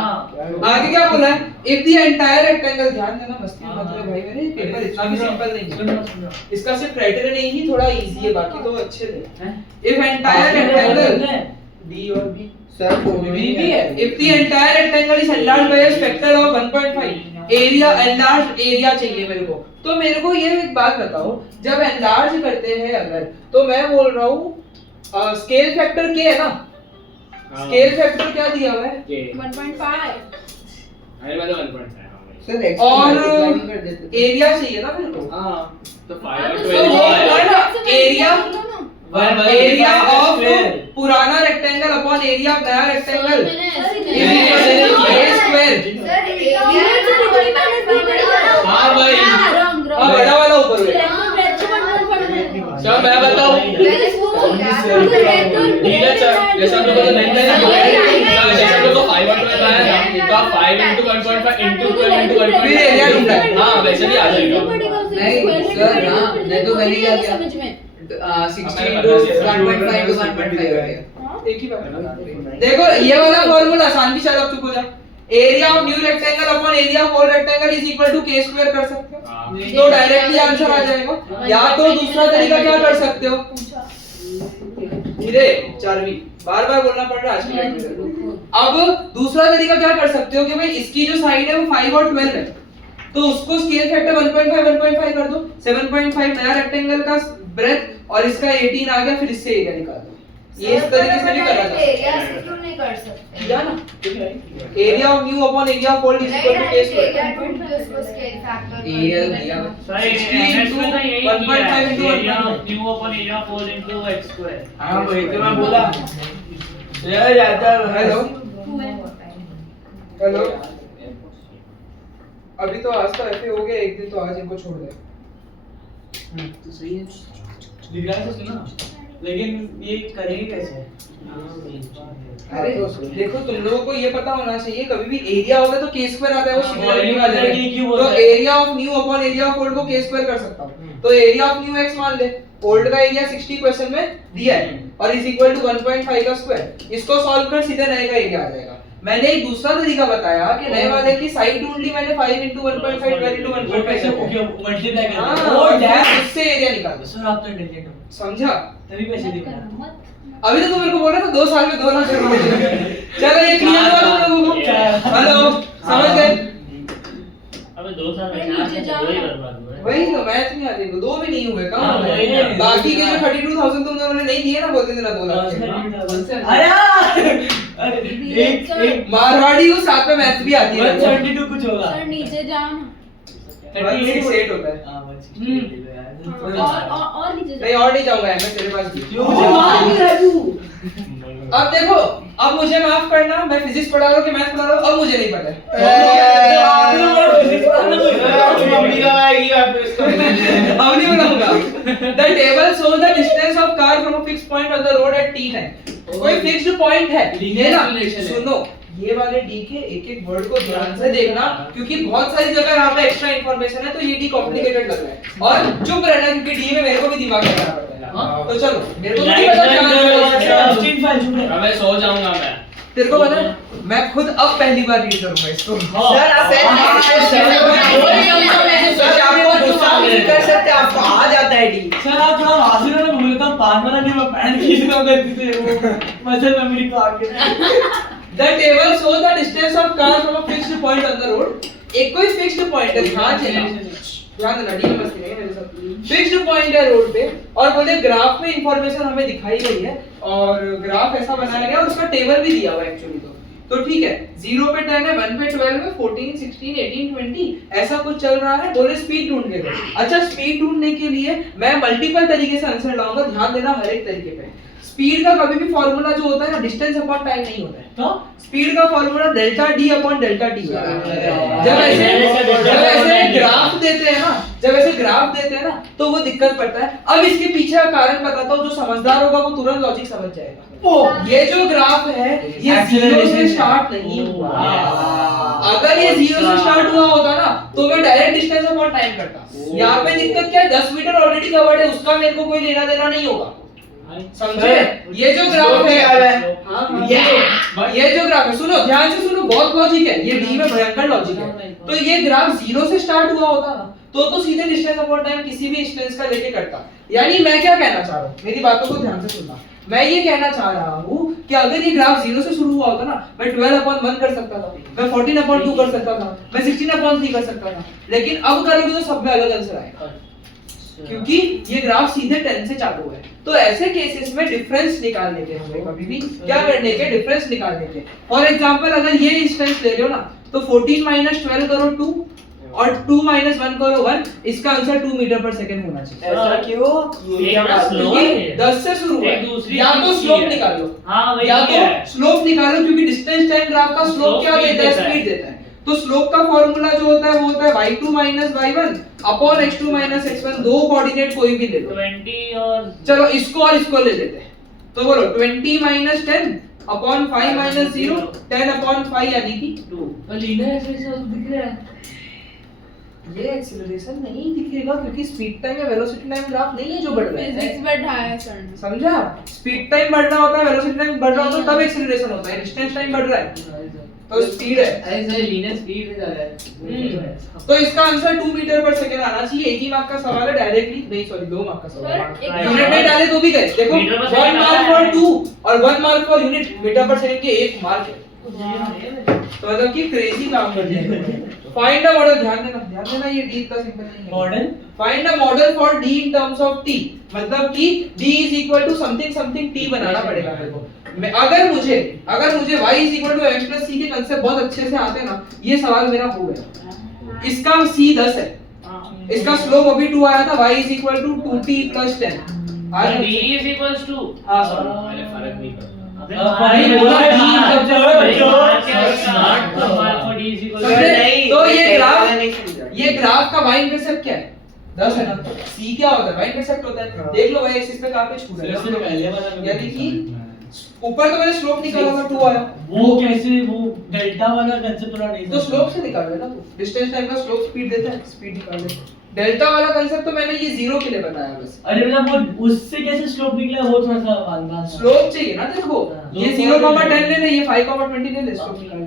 आगे क्या बोला है? इफ द एंटायर रेक्टेंगल, ध्यान देना मस्ती मत करो भाई, मेरे पेपर इतना भी सिंपल नहीं है। इसका सिर्फ क्राइटेरिया नहीं ही थोड़ा इजी है, बाकी तो अच्छे थे। इफ एंटायर रेक्टेंगल डी और बी सर भी है। If the entire rectangle is enlarged by a factor of 1.5, area enlarged area चाहिए मेरे को। तो मेरे को ये एक बात बताओ, जब एनलार्ज करते हैं अगर, तो मैं बोल रहा हूँ स्केल फैक्टर के है ना, स्केल फैक्टर क्या दिया हुआ है? 1.5। अरे मैंने 1.5 सर और कर देते। एरिया चाहिए ना मेरे को। हां तो 5 और तो 12 वो है। है ना एरिया ऑफ पुराना रेक्टेंगल अपॉन एरिया ऑफ नया रेक्टेंगल मैंने ऐसे is equal to a square. Sir area अब मैं बताऊं मैंने वो किया ठीक है सर, जैसे हम लोगों को नहीं मिला जैसे हम लोगों को 5 और 12 आया तो आप 5 into 1.5 into 12 into 1.5 फिर एरिया ढूंढना है। हाँ वैसे भी आ जाएगा। नहीं सर हाँ मैं तो मैंने क्या किया 60 into 1.5 to 1.5 हो गया। एक ही बात देखो ये वाला फॉर्मूला शांति से आप चुप हो जाओ। Area of new rectangle upon area of old rectangle is equal to k square कर सकते हो, तो डायरेक्टली आंसर आ जाएगा। या तो दूसरा तरीका क्या कर सकते हो, धीरे चारवी बार-बार बोलना पड़ रहा है आज की डेट में। अब दूसरा तरीका क्या कर सकते हो कि भाई इसकी जो साइड है वो 5 और 12 है, तो उसको स्केल फैक्टर 1.5 कर दो। 7.5 नया रेक्टेंगल का ब्रेथ और इसका 18 आ गया, फिर इससे एरिया निकाल दो। ये इस तरीके से भी करा जा एरिया सकता से क्यों नहीं कर सकते? है ना। Area of new upon area of old is equal to k square. Area ढूंढ के उसको स्केल फैक्टर एरिया तो दिया सही 60 into into 1.5 into area 1.5 new upon area 4 into x square. हाँ वही तो मैं बोला यार जाता हेलो हेलो, अभी तो आज तो ऐसे हो गया, एक दिन तो आज इनको छोड़ दे। तो सही है, दिख रहा है तो सुना, लेकिन ये करेंगे कैसे? अरे देखो तुम लोगों को ये पता होना चाहिए, कभी भी एरिया होगा तो k स्क्वायर आता है, वो सिमिलरिटी वाले में। तो area of new upon area of old को k स्क्वायर कर सकता हूं, तो एरिया ऑफ न्यू x मान ले, ओल्ड का एरिया 60% में दिया है और इज इक्वल टू 1.5 का स्क्वायर। इसको सॉल्व कर सीधे नए का एरिया आ जाएगा। मैंने एक दूसरा तरीका बताया कि नए वाले की साइड ढूंढ ली मैंने 5 into 1.5 12 into 1.5 ओके मल्टीप्लाई कर हां ओ डैश इससे एरिया निकाल दो। सर आप तो इंटेलिजेंट हो, समझा? तभी पैसे दिख रहा है। अभी तो तुम मेरे को बोल रहे थे 2 साल में 2 लाख करोड़। चलो ये क्लियर हुआ तुम लोगों को? हेलो समझ गए? अबे 2 साल में नीचे जाओ, वही बर्बाद हुआ है। वही तो मैथ नहीं आती, 2 भी नहीं हुए, कम हाँ, हो वही गए। है। बाकी के जो 32,000 तुम दोनों ने नहीं दिए ना, बोलते थे ना 2 लाख। अरे एक मारवाड़ी को साथ में मैथ भी आती है। 172 कुछ होगा, सर नीचे जाओ ना, 168 होता है। हां 168 ले लो यार। और नीचे नहीं और नहीं जाऊंगा मैं तेरे पास भी। क्यों मुझे मार नहीं रहा तू? अब देखो, अब मुझे माफ करना, मैं फिजिक्स पढ़ा रहा हूं कि मैथ पढ़ा रहा हूं, अब मुझे नहीं पता मम्मी का आएगी वापस अब नहीं बनाऊंगा। The table shows the distance of car from a fixed point on the road at t time। कोई फिक्स्ड पॉइंट है, ये ना सुनो, ये वाले डी के एक एक वर्ड को ध्यान से देखना, क्योंकि बहुत सारी जगह यहाँ पे एक्स्ट्रा इंफॉर्मेशन है, तो ये डी कॉम्प्लिकेटेड लग रहा है। और चुप रहना, क्योंकि डी में मेरे को भी दिमाग लगाना पड़ता है। तो चलो, मेरे को नहीं पता क्या अब मैं सो जाऊंगा मैं। तेरे को पता है, मैं खुद अब पहली बार रीड करूंगा इसको। सर आप आपको गुस्सा नहीं कर सकते, आपको आ जाता है डी। सर आप थोड़ा हासिल ना बोलता हूं, पान वाला नहीं, मैं पैंट खींचना करती थी वो मसल मेमोरी को आके। The table shows the distance of car from a fixed point on the road। एक कोई फिक्स्ड पॉइंट है, ध्यान देना, ध्यान देना, डी में मस्ती नहीं है मेरे साथ। फिक्स्ड पॉइंट है रोड पे, और बोले ग्राफ में इंफॉर्मेशन हमें दिखाई गई है, और ग्राफ ऐसा बनाया गया, और उसका टेबल भी दिया हुआ है एक्चुअली। तो ठीक है, 0 पे 10 है, 1 पे 12 है, 14 16 18 20 ऐसा कुछ चल रहा है। बोले स्पीड ढूंढ के दो। अच्छा, स्पीड ढूंढने के लिए मैं मल्टीपल तरीके से आंसर लाऊंगा, ध्यान देना हर एक तरीके पे। स्पीड का कभी भी फार्मूला जो होता है ना, डिस्टेंस अपॉन टाइम नहीं होता है। तो स्पीड का formula delta D upon delta T होता है। जब ऐसे ग्राफ देते हैं ना, जब ऐसे ग्राफ देते हैं ना, तो वो दिक्कत पड़ता है। अब इसके पीछे का कारण बताता हूँ, जो समझदार होगा वो तुरंत लॉजिक समझ जाएगा। ये जो ग्राफ है, ये 0 से स्टार्ट नहीं हुआ। अगर ये 0 से स्टार्ट हुआ होता ना, तो मैं डायरेक्ट डिस्टेंस अपॉन टाइम करता। यहाँ पे दिक्कत क्या है, 10 मीटर ऑलरेडी कवर्ड है, उसका मेरे को कोई लेना देना नहीं होगा। समझे? ये जो ग्राफ है, ये जो ग्राफ है, सुनो ध्यान से सुनो, बहुत लॉजिक है, ये डी में भयंकर लॉजिक है। तो ये ग्राफ 0 से स्टार्ट हुआ होता ना, तो सीधे डिस्टेंस अपॉन टाइम किसी भी इंस्टेंस का लेके करता। यानी मैं क्या कहना चाह रहा हूँ, मेरी बातों को ध्यान से सुनना। मैं ये कहना चाह रहा हूँ कि अगर ये ग्राफ 0 से शुरू हुआ होता ना, मैं 12/1 कर सकता था, मैं 14/2 कर सकता था, मैं 16/3 कर सकता था। लेकिन अब करोगे तो सब में अलग आंसर आएगा, क्योंकि ये ग्राफ सीधे 10 से चालू है। तो ऐसे केसेस में डिफरेंस निकालने के हमें कभी भी क्या करने के, डिफरेंस निकालने के। फॉर एग्जांपल, अगर ये इंस्टेंस ले रहे हो ना, तो 14 - 12 करो 2 और 2 - 1 करो 1, इसका आंसर 2 मीटर पर सेकंड होना चाहिए। ऐसा क्यों? ये क्या स्लो है? 10 से शुरू है, या तो स्लोप निकालो, हाँ वही या है। तो स्लोप निकालो, क्योंकि डिस्टेंस टाइम ग्राफ का स्लोप क्या देता है, स्पीड देता है। तो स्लोप का फॉर्मूला जो होता है वो होता है y2 minus y1 upon x2 minus x1, दो कोऑर्डिनेट कोई भी ले लो। 20 और चलो इसको और इसको ले लेते हैं, तो बोलो 20 minus 10 अपॉन 5 minus 0, 10 अपॉन 5 यानी कि 2। और लीनियर एक्सप्रेशन दिख रहा है। ये एक्सीलरेशन नहीं दिखेगा क्योंकि स्पीड टाइम या वेलोसिटी टाइम ग्राफ नहीं है जो बढ़ रहा फिजिक्स है, बैठाया सर ने। समझा? स्पीड टाइम बढ़ रहा होता है, वेलोसिटी टाइम बढ़ रहा होता है, तब एक्सीलरेशन होता है। डिस्टेंस टाइम बढ़ रहा है तो स्पीड है। अरे सर लीनियर स्पीड पे जा रहा है। तो इसका आंसर 2 मीटर पर सेकंड आना चाहिए। एक ही मार्क का सवाल है, डायरेक्टली नहीं, सॉरी 2 मार्क का सवाल है। सर, एक यूनिट नहीं डाले तो भी गए। देखो मीटर पर 1 सेकंड मार्क आता फॉर है। 2 और 1 mark for unit, metre per second के 1 मार्क है। तो मतलब कि क्रेजी काम कर दिया। फाइंड अ मॉडल, ध्यान देना ये d इतना सिंपल नहीं है। Model find a model for d in terms of t, मतलब कि d is equal to something something t बनाना पड़ेगा मेरे को। अगर मुझे y is equal to mx plus c के कांसेप्ट बहुत अच्छे से आते हैं ना, ये सवाल मेरा हो गया। इसका c 10 है, इसका स्लोप अभी 2 आया था, y is equal to 2t plus 10। और d is equals to हां सर, मैंने फर्क नहीं पड़ा। तो ये ग्राफ का y इंटरसेप्ट क्या है? 10 है ना। c क्या होता है? y इंटरसेप्ट होता है। देख लो y एक्सिस पे कहां पे छू रहा है, यानी कि ऊपर तो मैंने स्लोप निकाला था 2 आया, वो कैसे वो डेल्टा वाला कांसेप्ट थोड़ा नहीं तो स्लोप से निकाल लेना तू। डिस्टेंस टाइम का स्लोप स्पीड देता है, स्पीड निकाल ले। डेल्टा वाला कांसेप्ट तो मैंने ये 0 के लिए बताया बस। अरे मतलब वो उससे कैसे स्लोप निकला वो थोड़ा सा बांधा स्लोप चाहिए ना तेरे को, ये 0,10 ले ले, ये 5,20 ले ले, स्लोप निकाल ले।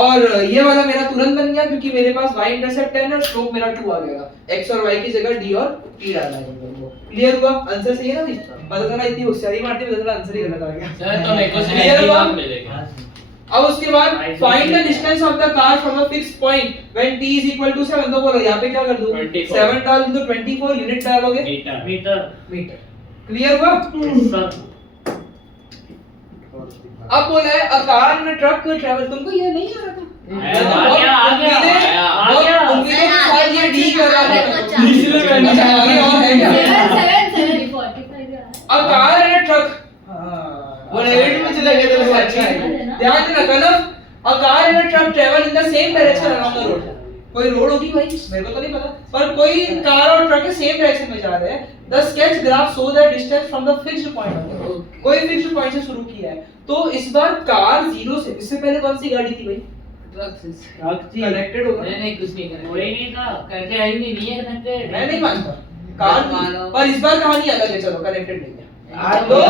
और ये वाला मेरा तुरंत बन गया क्योंकि मेरे पास y इंटरसेप्ट 10 और स्लोप मेरा 2 आ गया। x और y की जगह d और t डालना है मेरे को। क्लियर हुआ? आंसर सही है ना भाई? पता चला इतनी होशियारी मारती है, पता चला आंसर ही गलत आ गया। सर तो मेरे को Clear सिर्फ हुआ? मार्क मिलेगा। अब उसके बाद find the distance of the car from a fixed point when t is equal to 7, तो बोलो यहां पे क्या कर दूं? 24। 7 डाल दूं तो 24, यूनिट डालोगे मीटर। मीटर। क्लियर हुआ? अब बोला है a car and truck travel, तुमको ये नहीं आ रहा था? आ गया। उम्मीदों के साथ ये डी कर रहा है। सेवन अच्छा आगे और है क्या? 45 a car and a truck, वो नेगेटिव में चला गया तो अच्छा है। ध्यान देना कलम, a car and a truck travel in the same direction along the road. कोई रोड होगी भाई, मेरे को तो नहीं पता, पर कोई कार और ट्रक के सेम डायरेक्शन में जा रहे हैं। The sketch graph show the distance from the fixed point, कोई फिक्स्ड पॉइंट से शुरू किया है। तो इस बार कार 0 से, इससे पहले कौन सी गाड़ी थी भाई? कनेक्टेड होगा। नहीं कुछ नहीं करेंगे कोई नहीं था। करके है ही नहीं है कनेक्टेड मैं नहीं मानता कार थी, पर इस बार कहानी अलग है। चलो कनेक्टेड नहीं है। आज तो तो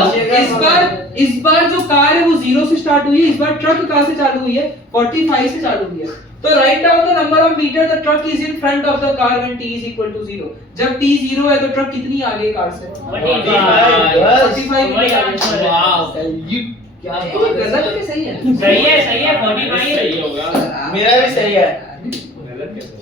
इस बार जो कार है वो 0 से स्टार्ट हुई है। इस बार ट्रक कहां से चालू हुई है? 45 से चालू हुई है। तो write down the number of metre the truck is in front of the car when t is equal to 0। जब t 0 है तो ट्रक कितनी आगे कार से? 45 मीटर आगे। वाओ, क्या ये गलत है कि सही है? सही है 45 सही होगा। मेरा भी सही है। गलत कैसे?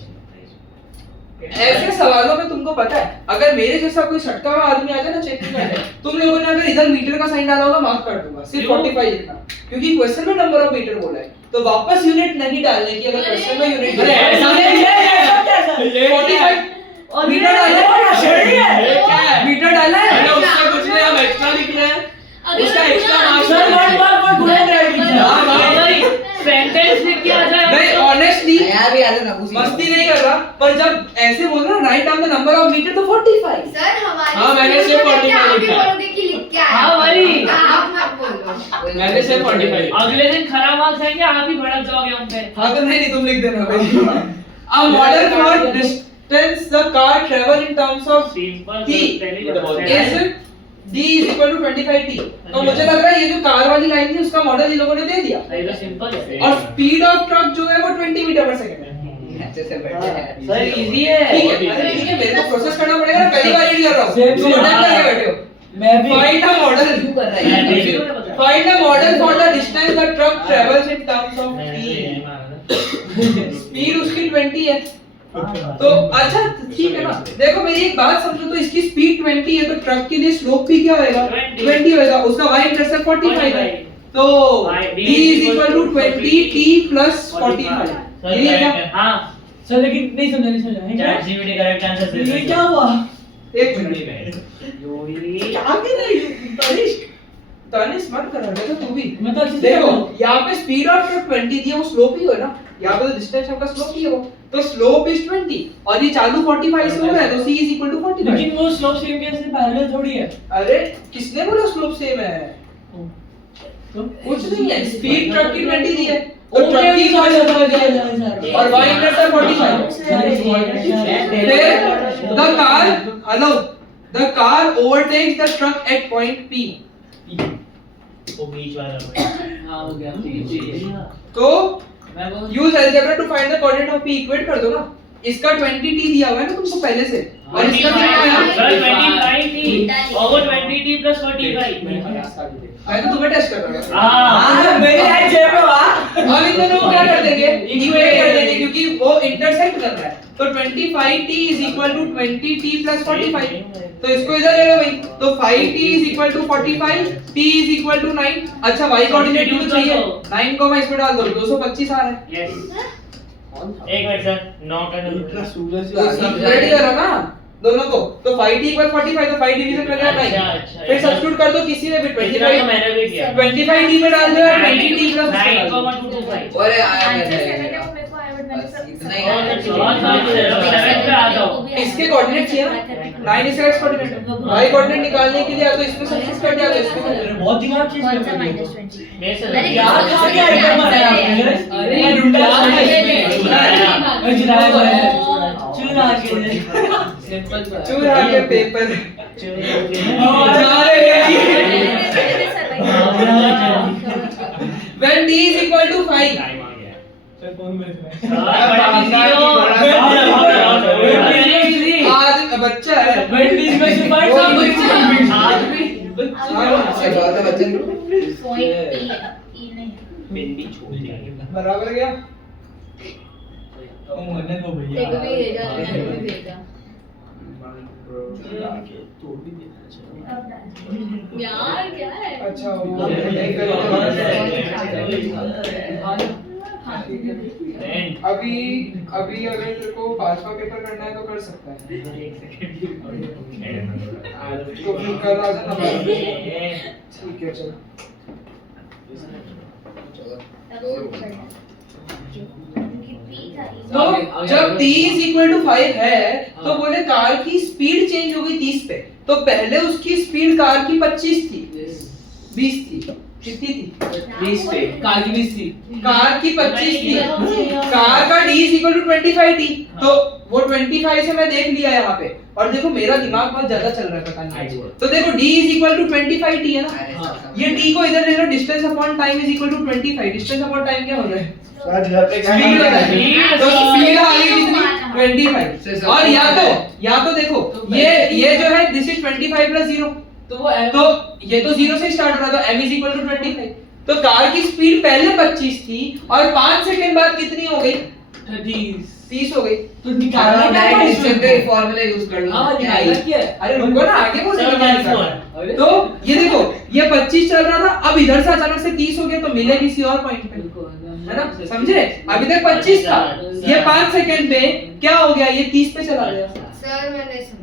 ऐसे सवालों में तुमको पता है, अगर मेरे जैसा कोई सटका हुआ आदमी आ जाए ना चेकिंग में, तुम लोगों ने अगर इधर मीटर का साइन डाला होगा माफ कर दूंगा, सिर्फ क्यों? 45 लिखना, क्योंकि क्वेश्चन में नंबर ऑफ मीटर बोला है। तो वापस यूनिट नहीं डालने की, अगर क्वेश्चन में यूनिट अरे ऐसा नहीं है। 45 और मीटर डाला ये क्या है? मीटर डाला अरे है। उससे कुछ नहीं, हम एक्स्ट्रा लिख रहे हैं। उसका एक्स्ट्रा सर मार्क्स भाई सेंटेंस लिख के आ जाए। नहीं ऑनेस्टली यार भी आजा ना पूछ मस्ती नहीं कर रहा, पर जब ऐसे बोल रहा write down the number of metre तो 45। सर हमारे हाँ, मैंने सिर्फ 45 लिखा है। बोलोगे कि लिख के आए हाँ, वही। आप मत बोलो। मैंने सिर्फ 45। अगले दिन खराब मार्क्स आएंगे, आप ही भड़क जाओगे हम पे। हाँ तो नहीं तुम लिख देना भाई। A model for distance the car travel in terms of simple T पहले is d is equal to 25t। तो मुझे लग रहा है ये जो कार वाली लाइन थी उसका मॉडल ये लोगों ने दे दिया। सही तो सिंपल है। और स्पीड ऑफ ट्रक जो है वो 20 मीटर पर सेकंड है। अच्छे से बैठे हैं। सर इजी है। ठीक है, अरे ठीक है, मेरे को प्रोसेस करना पड़ेगा ना, पहली बार रीड कर रहा हूँ। Same, तुम same, अटेम्प्ट करके बैठे हो। मैं भी Find a model क्यों कर रहा मैं भी- है Find a model for the distance the truck travels in terms of t। Speed उसकी 20 है। तो अच्छा ठीक है ना, देखो मेरी एक बात समझो, तो इसकी स्पीड 20 है तो ट्रक के लिए स्लोप भी क्या होएगा? 20 होएगा। उसका y इंटरसेप्ट 45 है, तो d is equal to 20t plus 45। ये क्या? हाँ सर लेकिन नहीं समझा है क्या? चैट जीपीटी करेक्ट आंसर दे ये क्या हुआ? एक मिनट क्या कर रहे हो? तनिष मत कर रहा, देखो तू भी मैं तो अच्छे से देखो कर रहा हूँ। यहाँ पे स्पीड ऑफ ट्रक 20 दी है, वो स्लोप ही हो ना, यहाँ पे तो डिस्टेंस आपका स्लोप ही हो, तो स्लोप इज 20 और ये चालू 45 से हो रहा है, तो c इज इक्वल टू 45। लेकिन वो स्लोप सेम कैसे पैरेलल थोड़ी है। अरे किसने बोला स्लोप सेम है? तो कुछ नहीं है, स्पीड ट्रक की 20 दी है तो ओके, ट्रक की sorry, और y sorry, इंटरसेप्ट 45। फिर the car, hello, the car overtakes the truck at point p। वो बीच वाला हाँ हो गया। तो मैं बोल use algebra to find the coordinate of p, equate कर दो ना। इसका 20t दिया हुआ है ना तुमको पहले से, और इसका कितना है? सर 25 थी और वो 20t + 45। मैं तो तुम्हें टेस्ट कर रहा हूं। हां मेरे आई जेब में वाह। अब इन दोनों को क्या कर देंगे? इक्वेट कर देंगे क्योंकि वो इंटरसेक्ट कर रहा है। तो 25t = 20t + 45। तो इसको इधर ले लो भाई, तो 5t = 45, t = 9। अच्छा y कोऑर्डिनेट यूज चाहिए, 9 को मैं इसमें डाल दो, 225 आ रहा है। यस एक मिनट सर 9 का इतना सूरज तो सब्ट्रैक्ट करो ना दोनों को, तो 5t = 45, तो 5 डिवीजन में गया 9। अच्छा, फिर सब्स्टिट्यूट कर दो किसी में भी, 25 मैंने भी किया 25t में डाल दो और 20t + 9,225। अरे इसके कोऑर्डिनेट चाहिए ना, 9 इसका x कोऑर्डिनेट, y कोऑर्डिनेट निकालने के लिए या तो इसमें सब्स्टिट्यूट कर दिया तो इसमें। बहुत दिमाग चीज कौन सा है। -20? मैं सर अरे यार खा के आइटम बनाया आपने। अरे रुंडा मैं जिराया चुरा के सिंपल चूरा के paper when t is equal to 5। Time आ गया कौन बेच रहा है? आज बच्चा है, वेंडी स्पेसिफाइड सब कुछ आज भी अच्छी बात है बच्चे। पॉइंट p e नहीं बिंदी छोड़ दिया बराबर गया। तुम होने दो भैया। देखो भी भेजा मैंने भी भेजा यार क्या है अच्छा वो अभी अभी अगर तेरे को 5वां पेपर करना है तो कर सकता है, तो फिर कल आ जाना। ठीक है चलो। तो जब t = 5 है तो बोले कार की स्पीड चेंज हो गई 30 पे, तो पहले उसकी स्पीड कार की 25 थी, 20 थी, कितनी थी? 20 पे कार की 20 थी। कार की 25 थी, कार का d = 25t। तो वो 25 से मैं देख लिया यहाँ पे, और देखो मेरा दिमाग बहुत ज्यादा चल रहा है पता नहीं, तो देखो d = 25t है ना, ये t को इधर ले लो, distance upon time = 25। Distance upon time क्या हो रहा है? स्पीड होता है, तो स्पीड आ गई कितनी? 25। और या तो देखो ये जो है दिस इज 25 + 0, तो ये तो 0 से स्टार्ट हो रहा था, m = 25। तो कार की स्पीड पहले 25 थी और 5 सेकंड बाद कितनी हो गई? 30 हो गई। तो निकालना क्या है? डिस्टेंस फार्मूला यूज कर लो। हाँ निकालना क्या है? अरे रुको ना, आगे बोल Sir, रहे minus हैं। तो ये देखो ये 25 चल रहा था, अब इधर से अचानक से 30 हो गया, तो मिले किसी और पॉइंट पे, है ना? समझे? अभी तक 25 था, ये 5 सेकंड पे क्या हो गया? ये 30 पे चला गया। सर मैंने समझा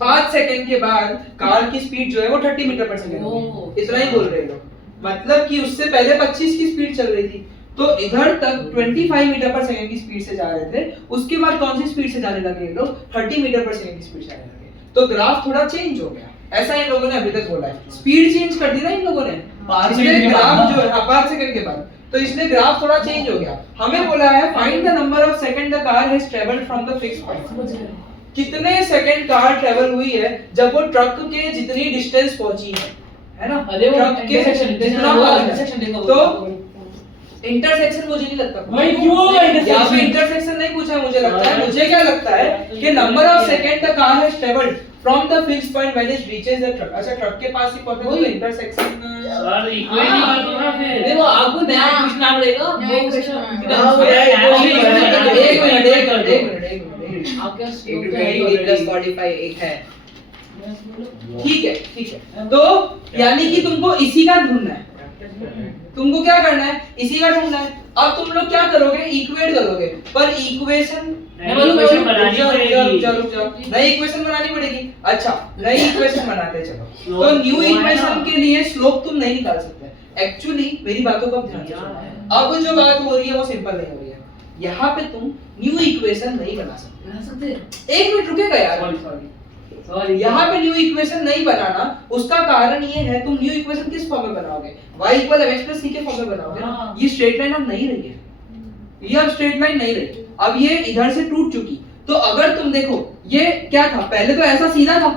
5 सेकंड के बाद कार की स्पीड जो है वो 30 मीटर/सेकंड हो गई। इतना ही बोल रहे लोग, मतलब कि उससे पहले 25 की स्पीड चल रही थी, तो इधर तक 25 मीटर/सेकंड की स्पीड से जा रहे थे, उसके बाद कौन सी स्पीड से जाने लगे ये लोग? 30 मीटर/सेकंड की स्पीड से जाने लगे, तो ग्राफ थोड़ा चेंज हो गया। ऐसा इन लोगों ने अभी तक बोला है, स्पीड चेंज कर दी ना इन लोगों ने, 5 इसलिए सेकंड के ग्राफ बाद। जो है 5 सेकंड के बाद, तो इसलिए ग्राफ थोड़ा चेंज हो गया। हमें बोला है find the number of second the car has travelled from the fixed point. कितने सेकंड कार ट्रैवल हुई है जब वो ट्रक के जितनी डिस्टेंस पहुंची है ना? अरे वो ट्रक के intersection जितना intersection देखो। तो इंटरसेक्शन मुझे नहीं लगता, भाई क्यों यहाँ पे intersection? इंटरसेक्शन नहीं पूछा है, मुझे लगता है, मुझे क्या लगता है कि number of second the car has travelled from the fixed point when it reaches the truck. अच्छा ट्रक के पास ही पहुंचे तो इंटरसेक्शन सर इक्वेट ही कर दो ना फिर। देखो आपको नया पूछना पड़ेगा। नया question एक मिनट आप क्या एक है। ठीक है, तो यानी कि तुमको इसी का ढूंढना है, तुमको क्या करना है? इसी का ढूंढना है। अब तुम लोग क्या करोगे? इक्वेट करोगे, पर इक्वेशन इक्वेशन बनानी पड़ेगी। नई इक्वेशन बनानी पड़ेगी। अच्छा नई इक्वेशन बनाते हैं, चलो। तो न्यू इक्वेशन के लिए स्लोप तुम नहीं निकाल सकते, एक्चुअली मेरी बातों को अब ध्यान से सुनो। अब जो बात हो रही है वो सिंपल नहीं हो रही है। यहाँ पे तुम न्यू इक्वेशन नहीं बना सकते। एक मिनट रुकेगा यार, सॉरी यहाँ पे न्यू इक्वेशन नहीं बनाना, उसका कारण ये है तुम न्यू इक्वेशन किस फॉर्म में बनाओगे, y equal mx plus c के फॉर्म में बनाओगे ना। ये स्ट्रेट लाइन अब नहीं रही है, ये अब स्ट्रेट लाइन नहीं रही, अब ये इधर से टूट चुकी। तो अगर तुम देखो ये क्या था, पहले तो ऐसा सीधा था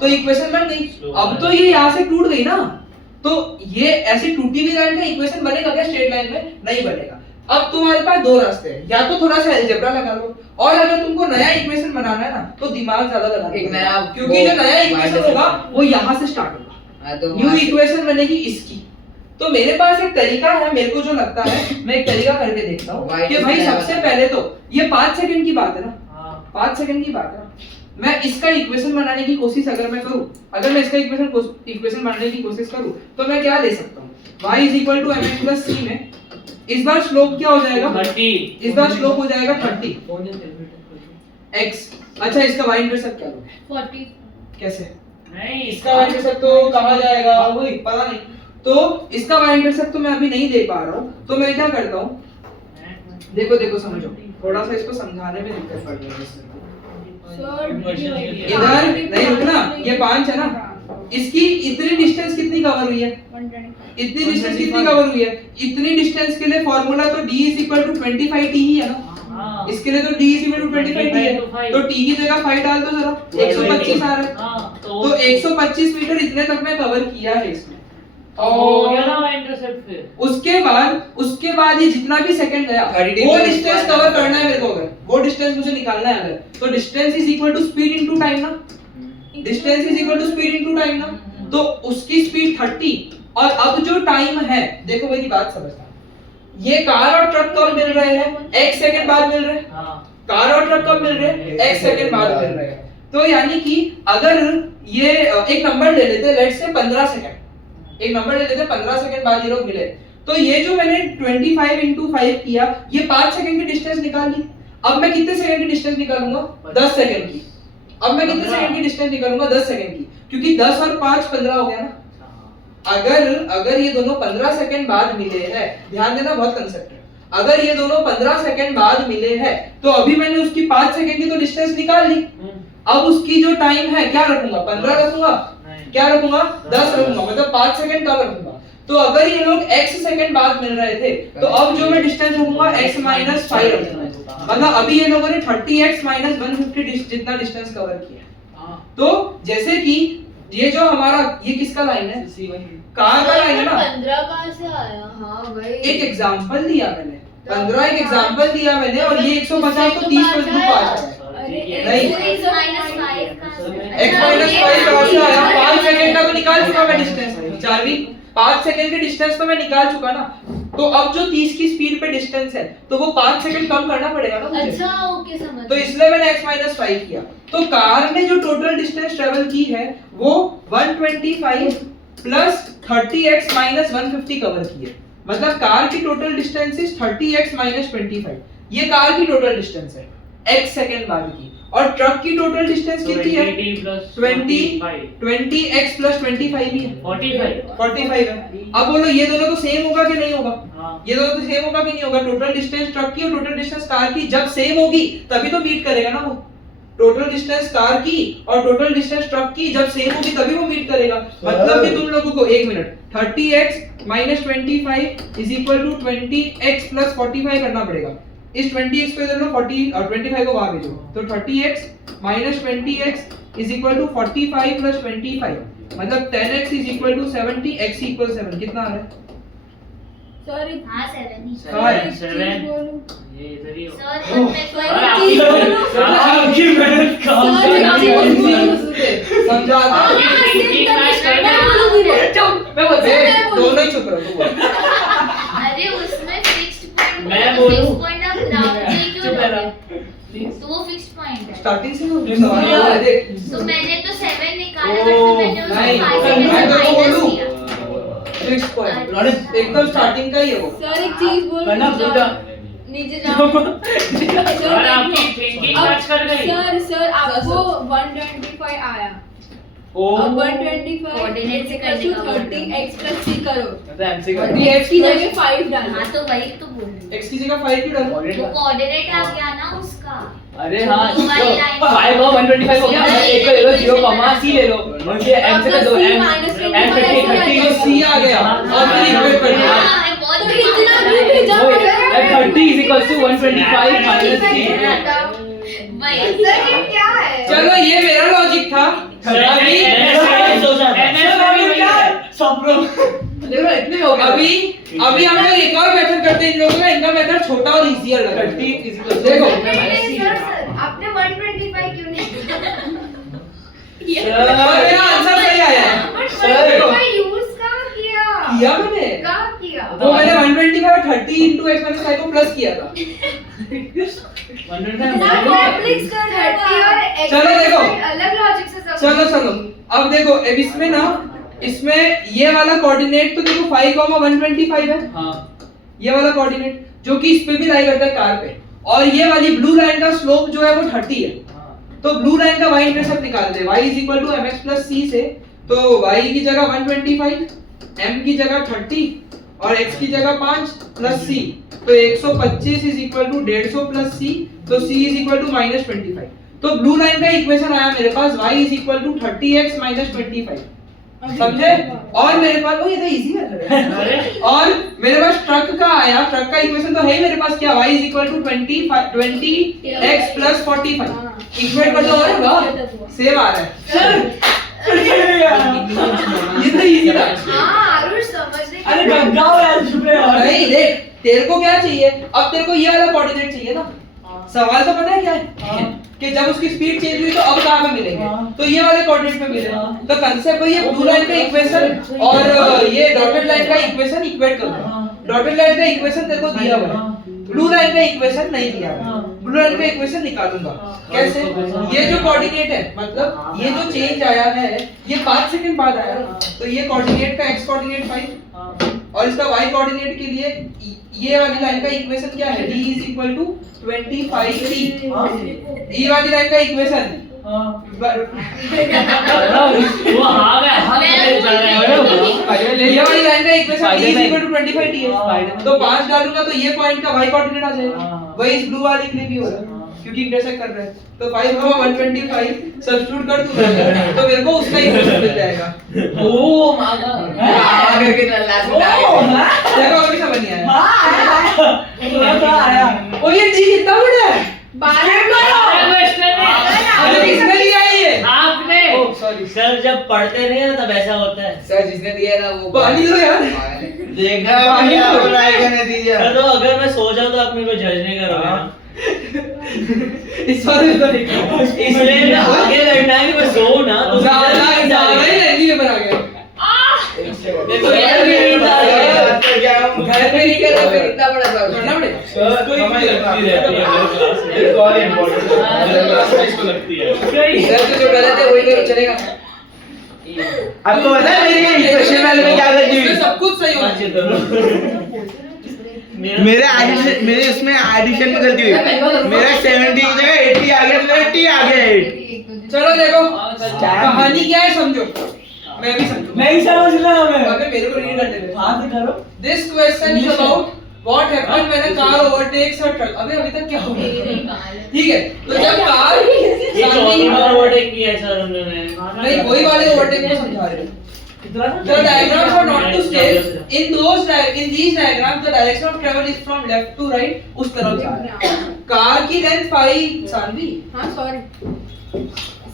तो इक्वेशन बन गई, अब तो ये यहाँ से टूट गई ना, तो ये ऐसी टूटी हुई लाइन का इक्वेशन बनेगा क्या स्ट्रेट लाइन में? नहीं बनेगा। अब तुम्हारे पास दो रास्ते हैं, या तो थोड़ा सा अलजेब्रा लगा लो, और अगर तुमको नया इक्वेशन बनाना है ना तो दिमाग ज्यादा लगाना एक नया, क्योंकि जो नया इक्वेशन होगा वो यहाँ से स्टार्ट होगा, तो न्यू इक्वेशन बनेगी इसकी। तो मेरे पास एक तरीका है, मेरे को जो लगता है मैं एक तरीका करके देखता हूँ कि भाई सबसे पहले तो ये 5 सेकंड की बात है ना, 5 सेकंड की बात है ना, मैं इसका इक्वेशन बनाने की कोशिश अगर मैं करूं, अगर मैं इसका इक्वेशन बनाने की कोशिश करूं तो मैं क्या ले सकता हूं, y mx c में इस बार स्लोप क्या हो जाएगा 30, इस बार स्लोप हो जाएगा 30 x। अच्छा इसका y इंटरसेप्ट क्या लोगे 40 कैसे, नहीं इसका y इंटरसेप्ट तो कहां जाएगा वही पता नहीं, तो इसका y इंटरसेप्ट तो मैं अभी नहीं दे पा रहा हूं, तो मैं क्या करता हूं, देखो समझो, थोड़ा सा इसको समझाने में दिक्कत पड़ रही है। इधर नहीं रुकना, ये 5 है ना, इसकी इतनी डिस्टेंस कितनी कवर हुई है, 120 इतनी डिस्टेंस कितनी कवर हुई है, इतनी डिस्टेंस के लिए फार्मूला तो d 25t ही है ना, इसके लिए तो d 25t है, तो t की जगह 5 डाल दो जरा, 125 आ रहा है, तो 125 मीटर इतने तक मैं कवर किया है इसमें। और इंटरसेप्ट फिर उसके बाद ये जितना भी सेकंड गया वो डिस्टेंस कवर करना है मेरे को, अगर वो डिस्टेंस मुझे निकालना है अगर, तो distance is equal to speed into time ना, distance is equal to speed into time ना, तो उसकी स्पीड 30 और अब जो टाइम है, देखो मेरी बात समझना, ये कार और ट्रक कब मिल रहे हैं, 1 सेकंड बाद मिल रहे हैं, कार और ट्रक कब मिल रहे हैं 1 सेकंड बाद मिल रहे हैं, तो यानी कि अगर ये एक नंबर ले लेते, लेट्स से 15 सेकंड, एक नंबर ले लेते 15 सेकंड बाद ये लोग मिले, तो ये जो मैंने 25 into 5 किया, ये 5 सेकंड की डिस्टेंस निकाल ली। अब मैं कितने सेकंड की डिस्टेंस निकालूंगा 10 सेकंड की, अब मैं कितने सेकंड की डिस्टेंस निकालूंगा 10 सेकंड की, क्योंकि 10 और 5 15 हो गया ना। अगर ये दोनों 15 सेकंड बाद मिले हैं, ध्यान देना बहुत कंसेप्ट है, अगर ये दोनों 15 सेकंड बाद मिले हैं तो अभी मैंने उसकी 5 सेकंड की तो डिस्टेंस निकाल ली, अब उसकी जो टाइम है क्या रखूंगा 15 रखूंगा, क्या रखूंगा 10 रखूंगा, मतलब 5 सेकंड कम रखूंगा। तो अगर ये लोग x सेकंड बाद मिल रहे थे तो अब जो मैं डिस्टेंस रखूंगा x - 5 रखूंगा, मतलब अभी ये लोगों ने 30x - 150 जितना डिस्टेंस कवर किया। तो जैसे कि ये जो हमारा ये किसका लाइन है, कार का लाइन है ना, 15 कहां से आया? हाँ भाई एक एग्जांपल दिया मैंने, 15 एक एग्जांपल दिया मैंने, और ये 150 तो 30 में 5 आया नहीं, x - 5 कहां से? x - 5 कहां से आया, 5 सेकंड का तो निकाल चुका मैं डिस्टेंस, चार्वी 5 सेकंड की डिस्टेंस तो मैं निकाल चुका ना, तो अब जो 30 की स्पीड पे डिस्टेंस है तो वो 5 सेकंड कम करना पड़ेगा ना मुझे। अच्छा ओके समझ, तो इसलिए मैंने x - 5 किया। तो कार ने जो टोटल डिस्टेंस ट्रेवल की है वो 125 प्लस 30x - 150 कवर की है, मतलब कार की टोटल डिस्टेंस इज 30x - 25, ये कार की टोटल डिस्टेंस है x सेकंड बाद की, और ट्रक की टोटल डिस्टेंस कितनी है 20x + 25 ही है 45 है। अब बोलो ये दोनों तो सेम होगा कि नहीं होगा, ये दोनों तो सेम होगा कि नहीं होगा, टोटल डिस्टेंस ट्रक की और टोटल डिस्टेंस कार की जब सेम होगी तभी तो मीट करेगा ना वो, टोटल डिस्टेंस कार की और टोटल डिस्टेंस ट्रक की जब सेम होगी तभी वो मीट करेगा। मतलब कि तुम लोगों को 1 मिनट 30x - 25 = 20x + 45 करना पड़ेगा, इस 20x को इधर लो 40 और 25 को वहां भेजो, तो 30x - 20x = 45 + 25, मतलब 10x = 70, x = 7, कितना आ रहा है सॉरी हां 7 ही सेवन। बोलूं ये इधर ही हो। सर सर, मैं चीज बोलूं? आपकी मेहनत काम सर, से चीज बोलूं? समझाता हूं। मैं दोनों ही चुप रहो, तू बोल। अरे उसमें फिक्स्ड पॉइंट, मैं बोलूं? फिक्स्ड पॉइंट आप ग्राफ में क्यों चुप रह। लोगे? तो वो फिक्स्ड पॉइंट है, स्टार्टिंग से सवाल है, देख तो मैंने तो 7 निकाला बट फिर मैंने उसको नहीं, 5 मैं सेकंड तो माइनस बोलूं। किया। फिक्स पॉइंट एकदम स्टार्टिंग का ही है वो। सर एक चीज बोलूं? करना पूरा। नीचे जाओ। सर आपकी थिंकिंग मैच कर गई। सर आपको 125 आया, अब 125 Coordinate से करने का 30 x plus c करो मतलब एमसी का 30 x की जगह 5 डालो हाँ तो वही तो बोल रही x की जगह 5 क्यों डालो? हूँ। वो कोऑर्डिनेट आ गया ना उसका। अरे हाँ तो वाली line- 5 और 125 हो गया, एक को ले लो 0 कॉमा c ले लो, उनके m से कर दो m m 30 तो c आ गया और फिर इक्वेट कर दिया। हाँ, ये बहुत तो इतना क्यों भेजा वो 30 is equals to 125 minus c। वही सर ये क्या है? चलो ये मेरा लॉजिक था। अभी देखो इतने हो गए। अभी हम लोग एक और मेथड करते हैं इन लोगों का, इनका मेथड छोटा और इजियर लगा। 30 is equals to देखो सर आपने 125 क्यों नहीं किया? मेरा आंसर सही आया है। देखो 125 यूज कहाँ किया? किया मैंने कहाँ किया? वो मैंने 125 और 30 into x minus 5 को प्लस किया था। इतना कॉम्प्लेक्स कर रहा 30 और x चलो देखो। अलग लॉजिक से चलो चलो अब देखो, अब इसमें ना, इसमें ये वाला कोऑर्डिनेट तो देखो 5,125 है। हाँ ये वाला कोऑर्डिनेट जो कि इस पे भी लाई करता है कार पे, और ये वाली ब्लू लाइन का स्लोप जो है वो 30 है। तो ब्लू लाइन का y इंटरसेप्ट निकाल दे, y is equal to mx plus c से। तो y की जगह 125, m की जगह 30 और x की जगह 5 प्लस c, तो 125 is equal to 150 plus c, तो c is equal to minus 25। तो ब्लू लाइन का इक्वेशन आया मेरे पास, y is equal to 30x minus 25। समझे? और मेरे पास वो ये तो इजी है। और मेरे पास ट्रक का आया, ट्रक का इक्वेशन तो है ही मेरे पास, क्या y is equal to 20x plus 45। Equate कर दो, होगा सेम आ रहा है। ये तो इजी था। हाँ आरुष समझने अरे गंगाओ यार, चुप रहे। नहीं देख, तेरे को क्या चाहिए, अब तेरे को ये वाला कोऑर्डिनेट चाहिए ना। सवाल तो पता है क्या है कि जब उसकी स्पीड चेंज हुई तो अब कहाँ पे मिलेंगे, तो ये वाले कोऑर्डिनेट पे मिलेगा। तो कंसेप्ट ये ब्लू लाइन का इक्वेशन और ये डॉटेड लाइन का इक्वेशन इक्वेट कर दो। डॉटेड लाइन का इक्वेशन तेरे को दिया हुआ है, ब्लू लाइन का इक्वेशन नहीं दिया है। ब्लू लाइन का इक्वेशन निकालूंगा कैसे? ये जो कोऑर्डिनेट है, मतलब ये जो चेंज आया है ये 5 सेकंड बाद आया, तो ये कोऑर्डिनेट का x कोऑर्डिनेट 5 और इसका y कोऑर्डिनेट के लिए ये वाली लाइन का इक्वेशन क्या है, d is equal to 25t। ये वाली लाइन का इक्वेशन वो हाँ मैं जा रहा है। ये वाली लाइन का equation d is equal to 25t है। तो 5 डालूंगा तो ये पॉइंट का y कोऑर्डिनेट आ जाएगा, वही इस ब्लू वाले के लिए भी होगा क्योंकि इंटरसेक्ट कर रहा है। तो 5,125 सब्स्टिट्यूट कर दूंगा तो मेरे को उसका इक्वेशन मिल जाएगा। ओ मागा करके लास्ट में देखो अभी समझ नहीं आया। ओ ये d कितना बड़ा है? 12 अरे किसने लिया है ये? आपने ओह सॉरी सर जब पढ़ते नहीं है तब ऐसा होता है। सर जिसने दिया ना वो पानी दो यार। देखा क्या हो रहा है का नतीजा। सर तो अगर मैं सो जाऊं तो आप मेरे को जज नहीं करोगे ना। इस बार में तो नहीं, इसलिए मैं आगे लड़ना है कि मैं सो ना तो ज्यादा ही लड़की में बना गया। देखो यार नींद आ रही है। घर में नहीं कर रहा फिर इतना बड़ा था करना पड़ेगा। हमें लगती रहती है मेरे क्लास में, एक और इम्पोर्टेंट मेरे क्लास में इसको लगती है। सर तो जो गलत है वही करो, चलेगा। आपको पता है मेरे इक्वेशन वाले में क्या गलती हुई? इसमें सब कुछ सही होना चाहिए। मेरे उसमें एडिशन में गलती हुई। मेरा 70 की जगह 80 आ गया, मेरा 80 आ गया 8। चलो देखो कहानी क्या है समझो, मैं भी समझूं। नहीं समझ रहा मैं। अबे मेरे को रीड करने दे। हाथ करो। This question is about what happened when a car overtakes a truck। अबे अभी तक क्या हो गया? ठीक है, तो जब कार ये चौथी बार ओवरटेक किया है सर उन्होंने। नहीं वही वाले ओवरटेक को समझा रहे हैं। The diagrams are not to scale. In these diagrams, the direction of travel is from left to right. उस तरफ जा रहा है। कार की लेंथ 5 सानवी। हाँ सॉरी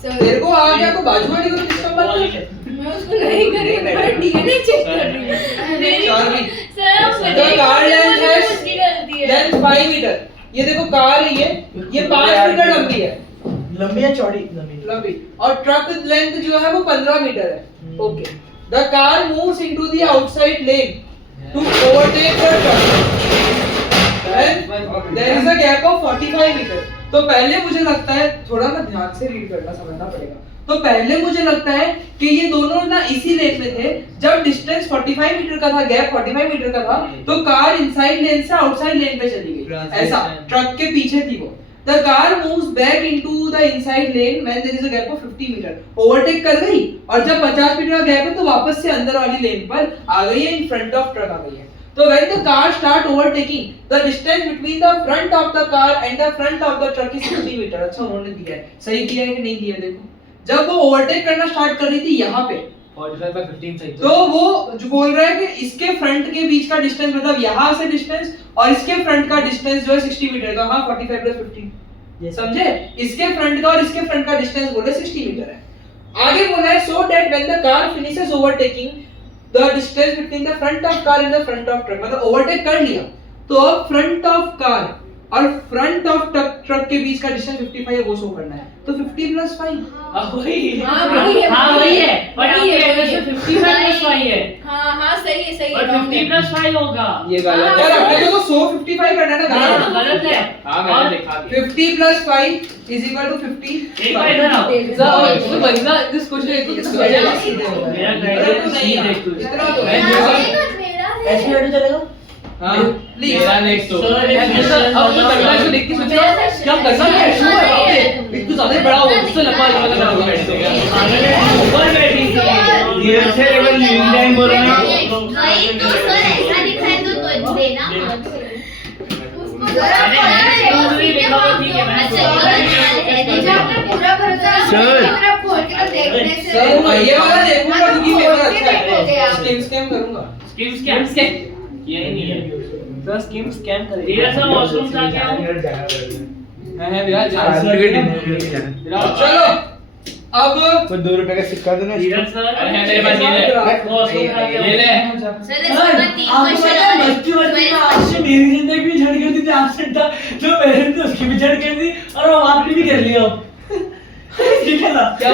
तेरे को आ गया को बाजू वाली को किसका पता है? मैं उसको नहीं कर रही, मैं डीएनए चेक कर रही हूँ। सानवी। Sir The car length has उसकी गलती है। length 5 metre. ये देखो कार है ये 5 मीटर लंबी है। लंबी या चौड़ी? लंबी। और ट्रक लेंथ जो है वो 15 मीटर है। Okay. The car moves into the outside lane to overtake the truck. And there is a gap of 45 meter. तो पहले मुझे लगता है, थोड़ा ना ध्यान से रीड करना समझना पड़ेगा। तो पहले मुझे लगता है कि ये दोनों ना इसी लेन में थे। जब डिस्टेंस 45 मीटर का था, गैप 45 मीटर का था, तो कार इनसाइड लेन से आउटसाइड लेन पे चली गई। ऐसा ट्रक के पीछे थी वो। The car moves back into the inside lane when there is a gap of 50 meter. Overtake कर गई और जब 50 मीटर का गैप है तो वापस से अंदर वाली लेन पर आ गई है, इन फ्रंट ऑफ ट्रक आ गई है. तो when the car start overtaking, the distance between the front of the car and the front of the truck is 50 meter. अच्छा उन्होंने दिया है, सही दिया है कि नहीं दिया देखो. जब वो ओवरटेक करना स्टार्ट कर रही थी यहाँ पे 45 by 15 सही तो वो जो बोल रहा है कि इसके फ्रंट के बीच का डिस्टेंस मतलब यहाँ से डिस्टेंस और इसके फ्रंट का डिस्टेंस जो है 60 मीटर का. हाँ 45 प्लस 15 समझे. इसके फ्रंट का और इसके फ्रंट का डिस्टेंस बोले 60 मीटर है. आगे बोला है so that when the car finishes overtaking the distance between the front of car and the front of truck, मतलब ओवरटेक कर लिया तो अब फ्रंट ऑफ कार और फ्रंट ऑफ ट्रक के बीच का डिस्टेंस 55 है, वो शो करना है. तो 50 प्लस 5 वही वही है बट आपके एड्रेस में 55 प्लस 5 है. हाँ सही है और 50 प्लस 5 होगा. ये गलत यार है. अपने को तो 155 करना है ना. हाँ, गलत है. हां मैंने लिखा दिया. 50 प्लस 5 इज इक्वल टू 50. एक बार इधर आओ. तो बनना दिस क्वेश्चन है तो मेरा गाइडेंस नहीं देख तू. इतना तो है. मेरा है चलेगा. हां प्लीज मेरा नेक्स्ट तो Sir, ये अब तो करना है, देख के सोचो क्या करना है. शो है बाप रे, एक तो ज्यादा बड़ा हो उससे लंबा लगा बैठ गया. ऊपर बैठी थी. ये अच्छे लेवल लिविंग टाइम बोल रहे हैं. वही तो सर ऐसा दिखाए तो देना. पूरा भरोसा सर मैं ये वाला देखूंगा क्योंकि पेपर अच्छा है. स्किम करूंगा. स्किम यही नहीं है. सर स्कीम स्कैम कर धीरे से वॉशरूम जाके आओ. है भैया चलो अब कोई 2 रुपए का सिक्का दो ना. धीरे सर अरे मेरे पास ये ले. वॉशरूम जाके ये ले. सर इसमें 3 क्वेश्चन मेरी जिंदगी भी झड़ गई थी एब्सेंट था जो मेरे थे उसकी भी झड़ गई थी और वो आपने भी कर लिया. ठीक है ना. क्या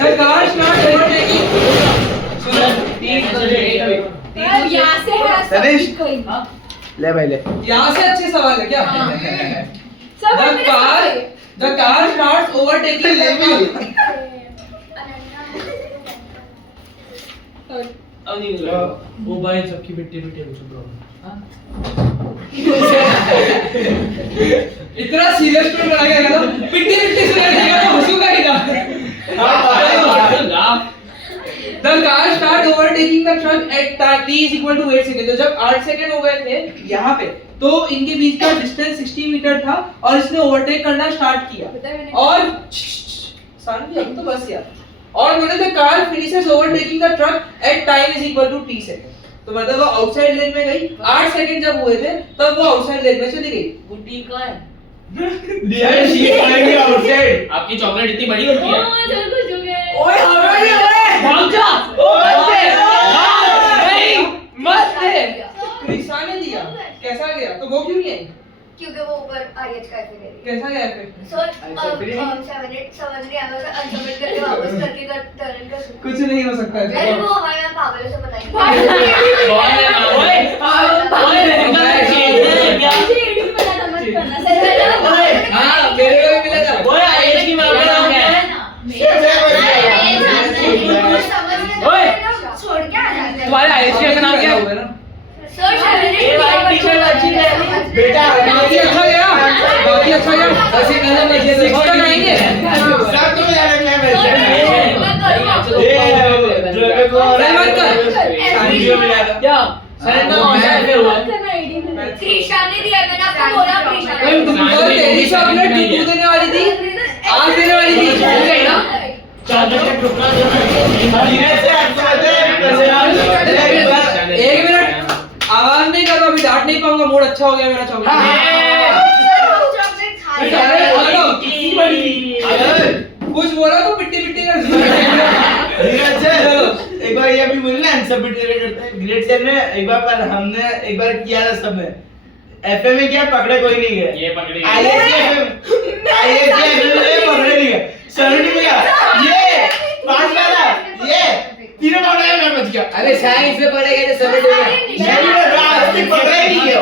the car start overtaking. यहाँ से है तनिष. कोई. ले भाई ले. यहाँ से अच्छे सवाल है क्या? सब The car starts overtaking level. अब नहीं लगा. वो भाई सबकी बिट्टे बिट्टे हो चुका. इतना सीरियस टोन बना के ना पिट्टी पिट्टी से लगेगा तो हंसूगा ही ना. The car start overtaking the truck at t is equal to 8 seconds. तो जब 8 सेकंड हो गए थे यहाँ पे तो इनके बीच का डिस्टेंस 60 मीटर था और इसने ओवरटेक करना स्टार्ट किया और शांति अब तो बस यार. और बोले the car finishes overtaking the truck at time is equal to t second. तो मतलब वो आउटसाइड लेन में गई. 8 सेकंड जब हुए थे तब वो आउटसाइड लेन में चली गई. बुटी का है. आपकी चॉकलेट इतनी बड़ी होती है. ओए भाग जा. नहीं मत दे. क्रिसा ने दिया. कैसा गया? तो वो क्यों नहीं आई? क्योंकि वो ऊपर आईएच का फिर कैसा गया फिर? सो 7 समझ आया था अनसबमिट करके वापस करके टर्न कर. कुछ नहीं हो सकता है. अरे वो हमारे यहाँ पागलों से बताएंगे. हाँ मेरे को भी मिला था. ओए आईएच की मामला नाम क्या है? छोड़ के आ जाते हैं. तुम्हारे आईएससी का नाम क्या है? सर ये वाली टी-शर्ट अच्छी है. बेटा बाकी अच्छा गया. बाकी अच्छा गया. ऐसे कहना मैं जैसे एक्स्ट्रा करेंगे. सब तुम्हें अलग है वैसे. क्या सरेंडर कौन सा पे हुआ? त्रिशा ने दिया. मैंने आपको बोला त्रिशा ने. तो तेरी चॉकलेट तू देने वाली थी. आज देने वाली थी. भूल गई ना. चॉकलेट का टुकड़ा दो. धीरे से आपको एक मिनट आवाज नहीं कर रहा. अभी डांट नहीं पाऊंगा. मूड अच्छा हो गया मेरा चॉकलेट. चॉकलेट खा लिया. कुछ बोला तो पिट्टी पिट्टी कर दी. एक बार ये भी बोले ना सबमिट करते हैं ग्रेड 7 में. एक बार पर हमने एक बार किया था सब में. एफए में क्या पकड़े कोई नहीं गए. ये पकड़ी. आईएससी में पकड़े नहीं गए. 70 मिला. ये 5 वाला ये तीनों पकड़े मैं बच गया. अरे साइंस में पढ़ेगा तो समझ में मैं भी आज तक पकड़े नहीं गया.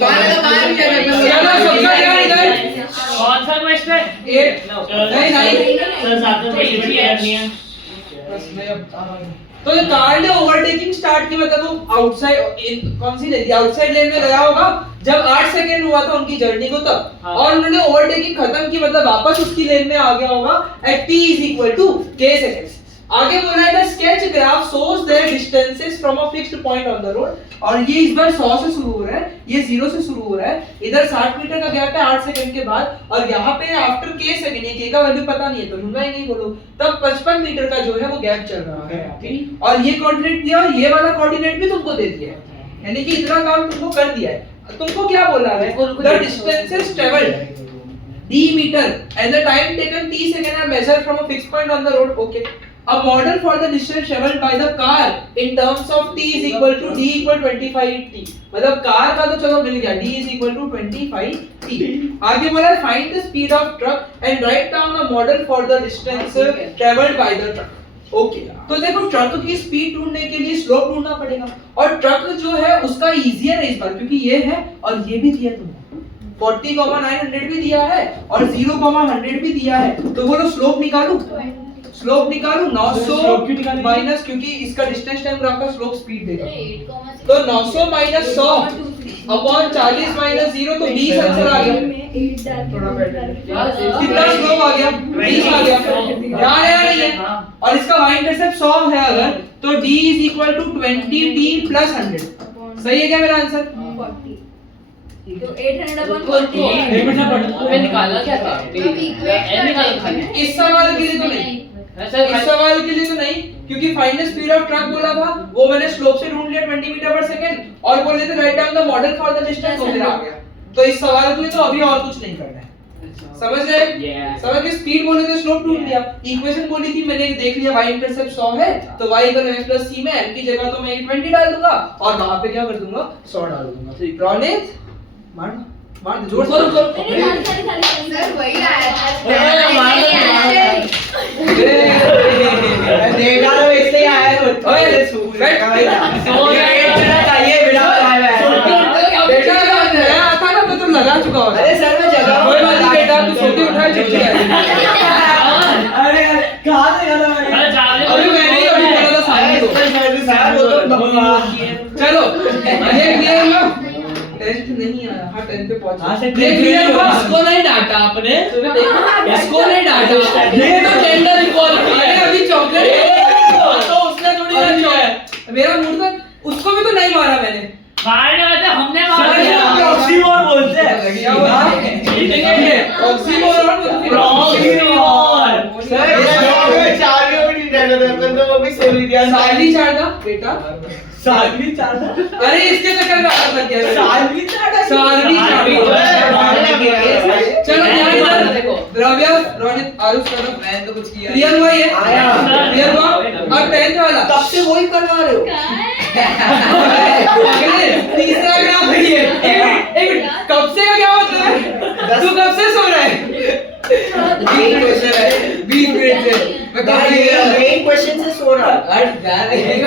बाहर तो बाहर भी जाना. चलो सबका ध्यान इधर. कौन सा क्वेश्चन? नहीं नहीं सर साथ में करनी है. बस मैं अब तो ये कार ने ओवरटेकिंग स्टार्ट की, मतलब वो आउटसाइड कौन सी लेन, आउटसाइड लेन में गया होगा जब 8 सेकंड हुआ था उनकी जर्नी को तब, हाँ। और उन्होंने ओवरटेकिंग खत्म की, मतलब वापस उसकी लेन में आ गया होगा एट t = k सेकंड्स। आगे बोला है the sketch graph shows their distances from a fixed point on the road, और ये इस बार 100 से शुरू हो रहा है, ये 0 से शुरू हो रहा है, इधर 60 मीटर का गैप है 8 सेकंड के बाद, और यहाँ पे आफ्टर k सेकंड, ये k का वैल्यू पता नहीं है तो ढूंढना ही नहीं बोलो, तब 55 मीटर का जो है वो गैप चल रहा है, और ये कोऑर्डिनेट दिया और ये वाला कोऑर्डिनेट भी तुमको दे दिया है, यानी कि इतना काम तुमको कर दिया है। तुमको क्या बोला है, the distances travelled d meter and the time taken t second are measured from a fixed point on the road. Okay. A model for the distance traveled by the car in terms of t is equal to d equal 25t. मतलब कार का तो चलो मिल गया, d is equal to 25t. आगे बोला है find the speed of truck and write down a model for the distance traveled by the truck. Okay तो देखो ट्रक की स्पीड ढूंढने के लिए स्लोप ढूंढना पड़ेगा, और ट्रक जो है उसका इजियर है इस बार, क्योंकि ये है और ये भी दिया तुमको 40,900 भी दिया है और 0,100 भी दिया है, तो बोलो स्लोप निकालू, स्लोप निकालू 900 माइनस, क्योंकि इसका डिस्टेंस टाइम ग्राफ का स्लोप स्पीड देगा, तो 900 माइनस 100 अपॉन 40 माइनस 0, तो 20 आंसर आ गया। कितना स्लोप आ गया, 20 आ गया, ध्यान है नहीं है, और इसका y इंटरसेप्ट 100 है अगर, तो d is equal to 20t plus 100, सही है क्या मेरा आंसर? 40 तो 800/40 एक मिनट पढ़, तुम्हें निकालना क्या था? इक्वेट निकाल खाली। इस सवाल के लिए तो नहीं, इस सवाल के लिए तो नहीं, क्योंकि फाइनल स्पीड ऑफ ट्रक बोला था वो मैंने स्लोप से ढूंढ लिया 20 मीटर पर सेकंड, और बोले थे right down the model for the distance, वो मेरा आ गया, तो इस सवाल के लिए तो अभी और कुछ नहीं करना है, समझ गए? समझ गए? स्पीड बोले थे स्लोप ढूंढ लिया, इक्वेशन बोली थी मैंने देख लिया y इंटरसेप्ट 100 है, तो y = m + c में m की जगह तो मैं 20 डाल दूंगा और वहां पे क्या कर दूंगा 100 डाल दूंगा। ठीक, रोनित मार मार दे जोर से, सर वही आया था। देखा तो इसलिए आया है, ओए बैठ चाहिए बिना बेटा नया आता ना तो तुम लगा चुका होगा। अरे सर मैं जगह कोई बात नहीं बेटा, तू सोते उठा चुप अरे कहां से गया मैं? अरे चार्ज अभी मैंने ही अभी बोला था सामने को। सर वो तो बकवास है। चलो ये क्लियर हुआ, टेस्ट नहीं आया, हाँ 10 पे पहुंचा, हाँ, से ये क्लियर हुआ, इसको नहीं डांटा आपने, तूने देखा इसको नहीं डांटा, ये तो जेंडर इक्वालिटी अरे है, अभी चॉकलेट तो उसने थोड़ी ना किया है। मेरा मूड था, उसको भी तो नहीं मारा मैंने, मारने वाले थे, हमने मारा सर ये था। प्रॉक्सीमोर बोलते हैं। क्या हुआ ऑक्सीमोरॉन सर ये 4 मिनट डाला था अपन तो वो भी सुन लिया। साली चारदा बेटा, सालवी चार अरे इसके चक्कर में आता था क्या, सालवी चार सालवी चारदा। चलो ध्यान इधर देखो। द्रव्य रोनित आरुष करो, मैंने तो कुछ किया क्लियर हुआ ये, आया। क्लियर हुआ, अब 10th वाला तब से वही करवा रहे हो। अगले तीसरा ग्राफ है ये, एक मिनट कब से का क्या होता है, तू कब से सो रहा है? 20 क्वेश्चन है, 20 मिनट से मैं कब से गया, मेन क्वेश्चन से सो रहा अरे यही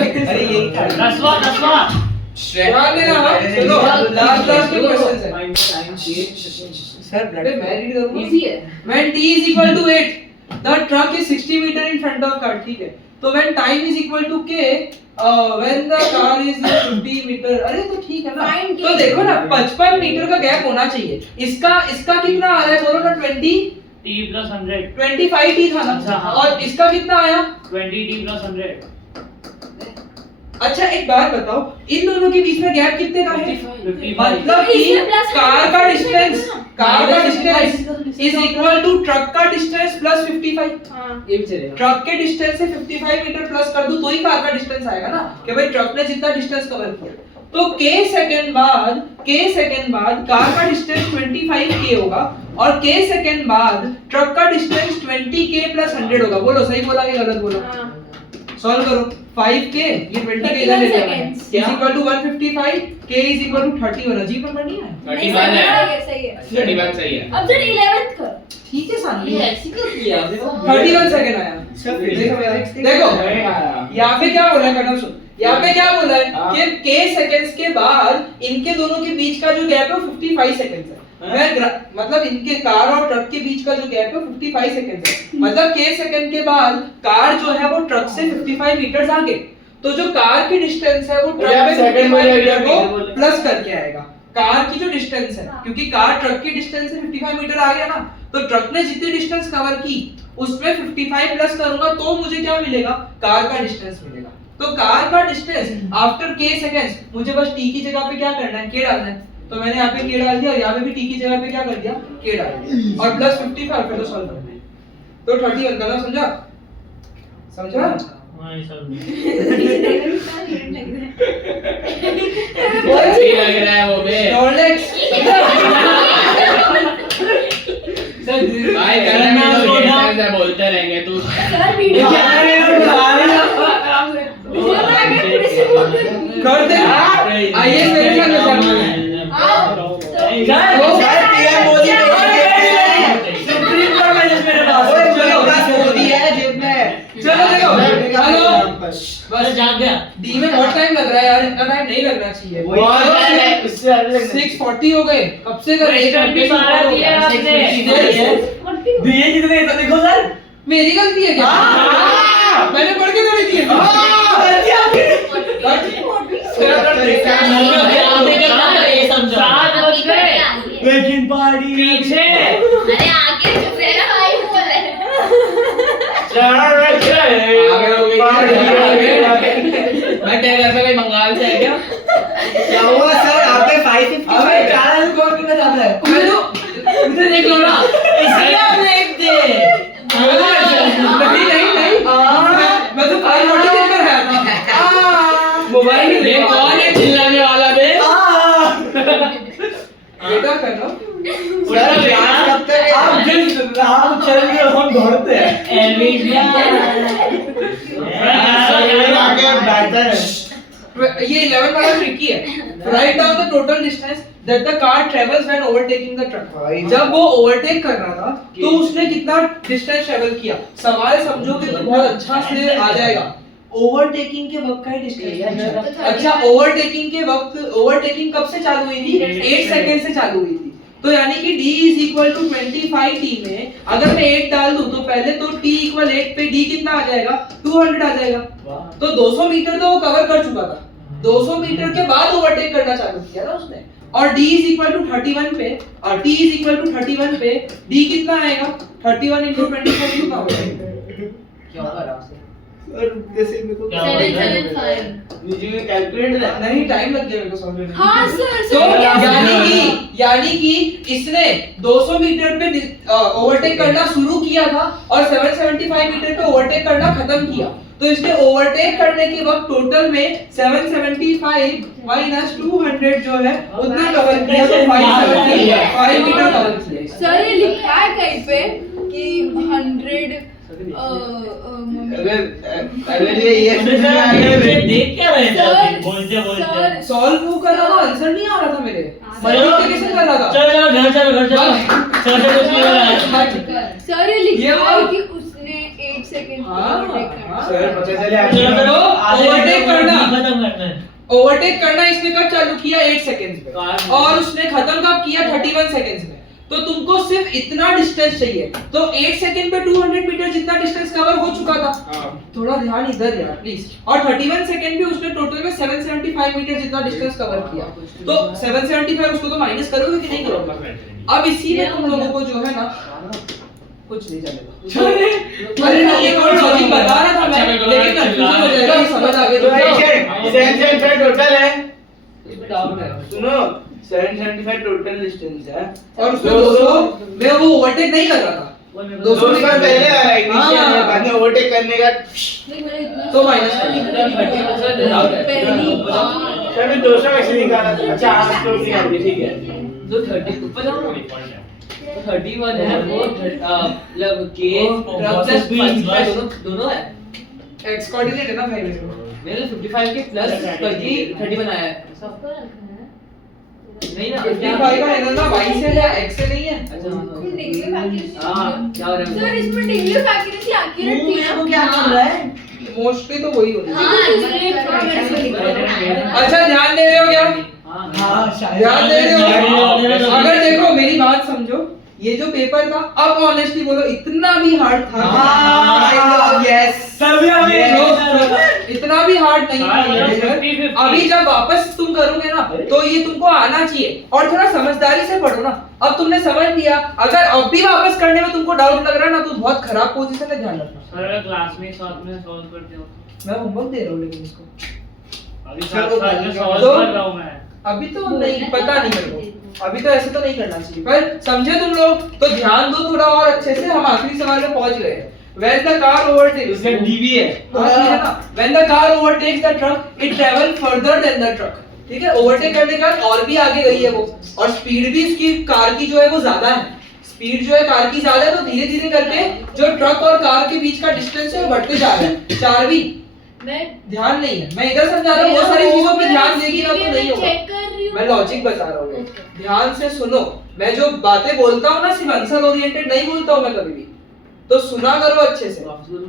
था। 10वां ध्यान देना, हाँ चलो लास्ट के क्वेश्चन है सर अरे मैं रीड करूंगा, इजी है। When t is equal to 8, the truck is 60 meter in front of car, ठीक है, तो when time is equal to k, when the car is 50 meter, अरे तो ठीक है ना, तो देखो ना 55 मीटर का गैप होना चाहिए, इसका कितना आ रहा है बोलो ना, t + 100 25 t था ना, अच्छा, हाँ। और इसका कितना आया, 20t + 100 अच्छा एक बात बताओ, इन दोनों के बीच में गैप कितने का है, 55 मतलब कि कार का distance is equal to truck का डिस्टेंस प्लस 55, ये भी चलेगा। ट्रक के डिस्टेंस से 55 मीटर प्लस कर दूं तो ही कार का डिस्टेंस आएगा ना, कि भाई ट्रक ने जितना डिस्टेंस कवर किया, तो k सेकंड बाद कार का डिस्टेंस 25k होगा, और k सेकंड बाद ट्रक का डिस्टेंस 20k + 100 होगा। बोलो सही बोला कि गलत बोला, सॉल्व करो, 5k ये 20k इधर ले जाना है, seconds. is equal to 155, k is equal to 30 होना, जी नंबर नहीं है, 31 है, सही है 31 सही है। अब जरा 11th कर ठीक है सानवी, ऐसे क्यों किया देखो 31 सेकंड आया। देखो यहाँ पे क्या बोला है, मैडम सुन, यहाँ पे क्या बोला है कि k सेकंड्स के बाद इनके दोनों के बीच का जो गैप है 55 सेकंड्स है, मतलब इनके कार और ट्रक के बीच का जो गैप है 55 सेकंड है। मतलब k सेकंड के बाद कार जो है वो ट्रक से 55 मीटर आगे, तो जो कार की डिस्टेंस है वो ट्रक पे 55 मीटर को प्लस करके आएगा। कार की जो डिस्टेंस है, क्योंकि कार ट्रक की डिस्टेंस से 55 मीटर आ गया ना, तो ट्रक ने जितनी डिस्टेंस कवर की उसमें 55 प्लस करूंगा तो मुझे क्या मिलेगा, कार का डिस्टेंस मिलेगा। तो कार का डिस्टेंस आफ्टर k सेकंड्स, मुझे बस t की जगह पे क्या करना है, k डालना है। तो मैंने यहाँ पे k डाल दिया और यहाँ पे भी t की जगह पे क्या कर दिया, k डाल दिया और प्लस 55 फिर तो सॉल्व कर दिया। तो 31 करना, समझा? समझा? नहीं सर सही लग रहा है वो बे। Rolex। भाई करना तो ये टाइम से बोलते रहेंगे तू। कर दे। आइए मेरे साथ चलो हेलो बस जाग गया। डी में बहुत टाइम लग रहा है यार, इतना टाइम नहीं लगना चाहिए। 6:40 हो गए, कब से कर रहे हैं? दिए कितने तो देखो सर, मेरी गलती है क्या? मैंने पढ़ के थोड़ी दिए। लेकिन पार्टी पीछे अरे आगे चुप रहना भाई, बोल रहे हैं। मैं तेरे घर से कोई बंगाल से है क्या? क्या हुआ सर, आपने 550 अबे 4 स्कोर कितना जाता है? इधर देख लो ना, इसलिए आपने एक दे। नहीं मैं तो 5:40 देकर आया था। मोबाइल ये कौन है चिल्लाने वाला बे? बेटा कर लो। सर क्लास कब तक है? आप जिस राह चल रहे हो हम दौड़ते हैं। आगे बेहतर है। ये 11 वाला ट्रिकी है। Right down the total distance that the car travels when overtaking the truck. जब वो ओवरटेक कर रहा था तो उसने कितना डिस्टेंस ट्रेवल किया। सवाल समझोगे तो बहुत अच्छा से आ जाएगा। ओवरटेकिंग के वक्त का ही डिस्टेंस। अच्छा, ओवरटेकिंग कब से चालू हुई थी? 8 सेकंड से चालू हुई थी। तो यानी कि d = 25t में अगर मैं 8 डाल दूं तो पहले तो t = 8 पे d कितना आ जाएगा, 200 आ जाएगा। तो 200 मीटर तो वो कवर कर चुका था। 200 मीटर के बाद ओवरटेक करना चालू किया ना उसने। और d = 31 पे और t = 31 पे d कितना आएगा, 31 × 25 कितना हो जाएगा? क्या होगा आराम से? सर जैसे मेरे को 775 मुझे कैलकुलेटर है। नहीं, टाइम लग गया मेरे को सॉल्व करने में। हाँ सर तो यानी कि इसने 200 मीटर पे ओवरटेक करना शुरू किया था और 775 मीटर पे ओवरटेक करना खत्म किया। तो इसने ओवरटेक करने के वक्त टोटल में 775 माइनस 200 जो है उतना कवर किया, तो 575 मीटर कवर किया। सर ये लिखा है कहीं पे कि 100 अगर ये देख क्या रहे थे सर, बोलते सर, सॉल्व वो कर रहा था, आंसर नहीं आ रहा था मेरे। मल्टीप्लिकेशन कर रहा था। चलो घर चलो सर कुछ नहीं हो रहा है। सर ये लिखा है कि उसने 8 सेकंड सर पता चले चलो ओवरटेक करना। खत्म करना है। ओवरटेक करना इसने कब चालू किया, 8 सेकंड्स में, और उसने खत्म कब किया, 31 सेकंड्स में। तो तुमको सिर्फ इतना डिस्टेंस चाहिए। तो 8 सेकंड पे 200 मीटर जितना डिस्टेंस कवर हो चुका था। थोड़ा ध्यान इधर यार प्लीज। और 31 सेकंड पे उसने टोटल में 775 मीटर जितना डिस्टेंस कवर किया। तो 775 उसको तो माइनस करोगे कि नहीं करोगे? अब इसी में तुम लोगों को जो है ना कुछ नहीं चलेगा। अरे नहीं, एक और लॉजिक बता रहा था मैं, लेकिन कंफ्यूजन हो जाएगा, ये समझ आ गया। टोटल है, डाउन है, सुनो 775 टोटल डिस्टेंस है और उसमें 200 में वो ओवरटेक नहीं कर रहा था। 200 का पहले आ रहा है इनिशियल में, बाद में ओवरटेक करने का तो माइनस पहली बार सर मैं 200 वैसे निकाला था। अच्छा आप तो निकाल दिए, ठीक है। तो 30 ऊपर जाओ। तो 31 है वो मतलब k प्लस 55 दोनों है। एक्स कोऑर्डिनेट है ना भाई मेरे को। मेरे 55 के प्लस 31 आया है। नहीं ना 55 का है ना, y से है x से नहीं है। अच्छा डिग्री फैक्टर हां क्या हो रहा है? सर इसमें डिग्री फैक्टर एक्यूरेट थी ना, क्या कर रहा है? मोस्टली तो वही होनी है। हाँ अच्छा ध्यान दे रहे हो क्या? हाँ शायद ध्यान दे रहे हो? अगर देखो मेरी ये जो पेपर था, अब ऑनेस्टली बोलो इतना भी हार्ड था? यस तभी हमें इतना भी हार्ड नहीं हाँ, था ये पेपर। 50-50। अभी जब वापस तुम करोगे ना तो ये तुमको आना चाहिए, और थोड़ा समझदारी से पढ़ो ना। अब तुमने समझ लिया, अगर अब भी वापस करने में तुमको डाउट लग रहा है ना तो बहुत खराब पोजीशन है, ध्यान रखना। सर अगर क्लास में साथ में सॉल्व करते हो मैं होमवर्क दे रहा हूँ लेकिन इसको अभी चलो, साथ में सॉल्व तो- कर रहा हूं मैं। अभी तो नहीं, पता नहीं मेरे को, अभी तो ऐसे तो नहीं करना चाहिए, पर समझे तुम लोग तो ध्यान दो थोड़ा और अच्छे से। हम आखिरी सवाल में पहुंच गए हैं। When the car overtakes, उसमें डीवी है। हाँ, ये है ना, when the car overtakes the truck, it travel further than the truck। ठीक है, ओवरटेक करने के बाद और भी आगे गई है वो, और स्पीड भी इसकी कार की जो है वो ज्यादा है। स्पीड जो है कार की ज्यादा है, तो धीरे धीरे करके जो ट्रक और कार के बीच का डिस्टेंस है वो बढ़ते जा रहा है। चारवी मैं ध्यान नहीं है, मैं इधर समझा रहा हूँ, बहुत सारी चीजों पे ध्यान देगी ना तो नहीं होगा। चेक कर रही हूँ। मैं लॉजिक बता रहा हूँ, ध्यान से सुनो। मैं जो बातें बोलता हूँ ना सिर्फ आंसर ओरिएंटेड नहीं बोलता हूँ मैं कभी भी, तो सुना करो अच्छे से।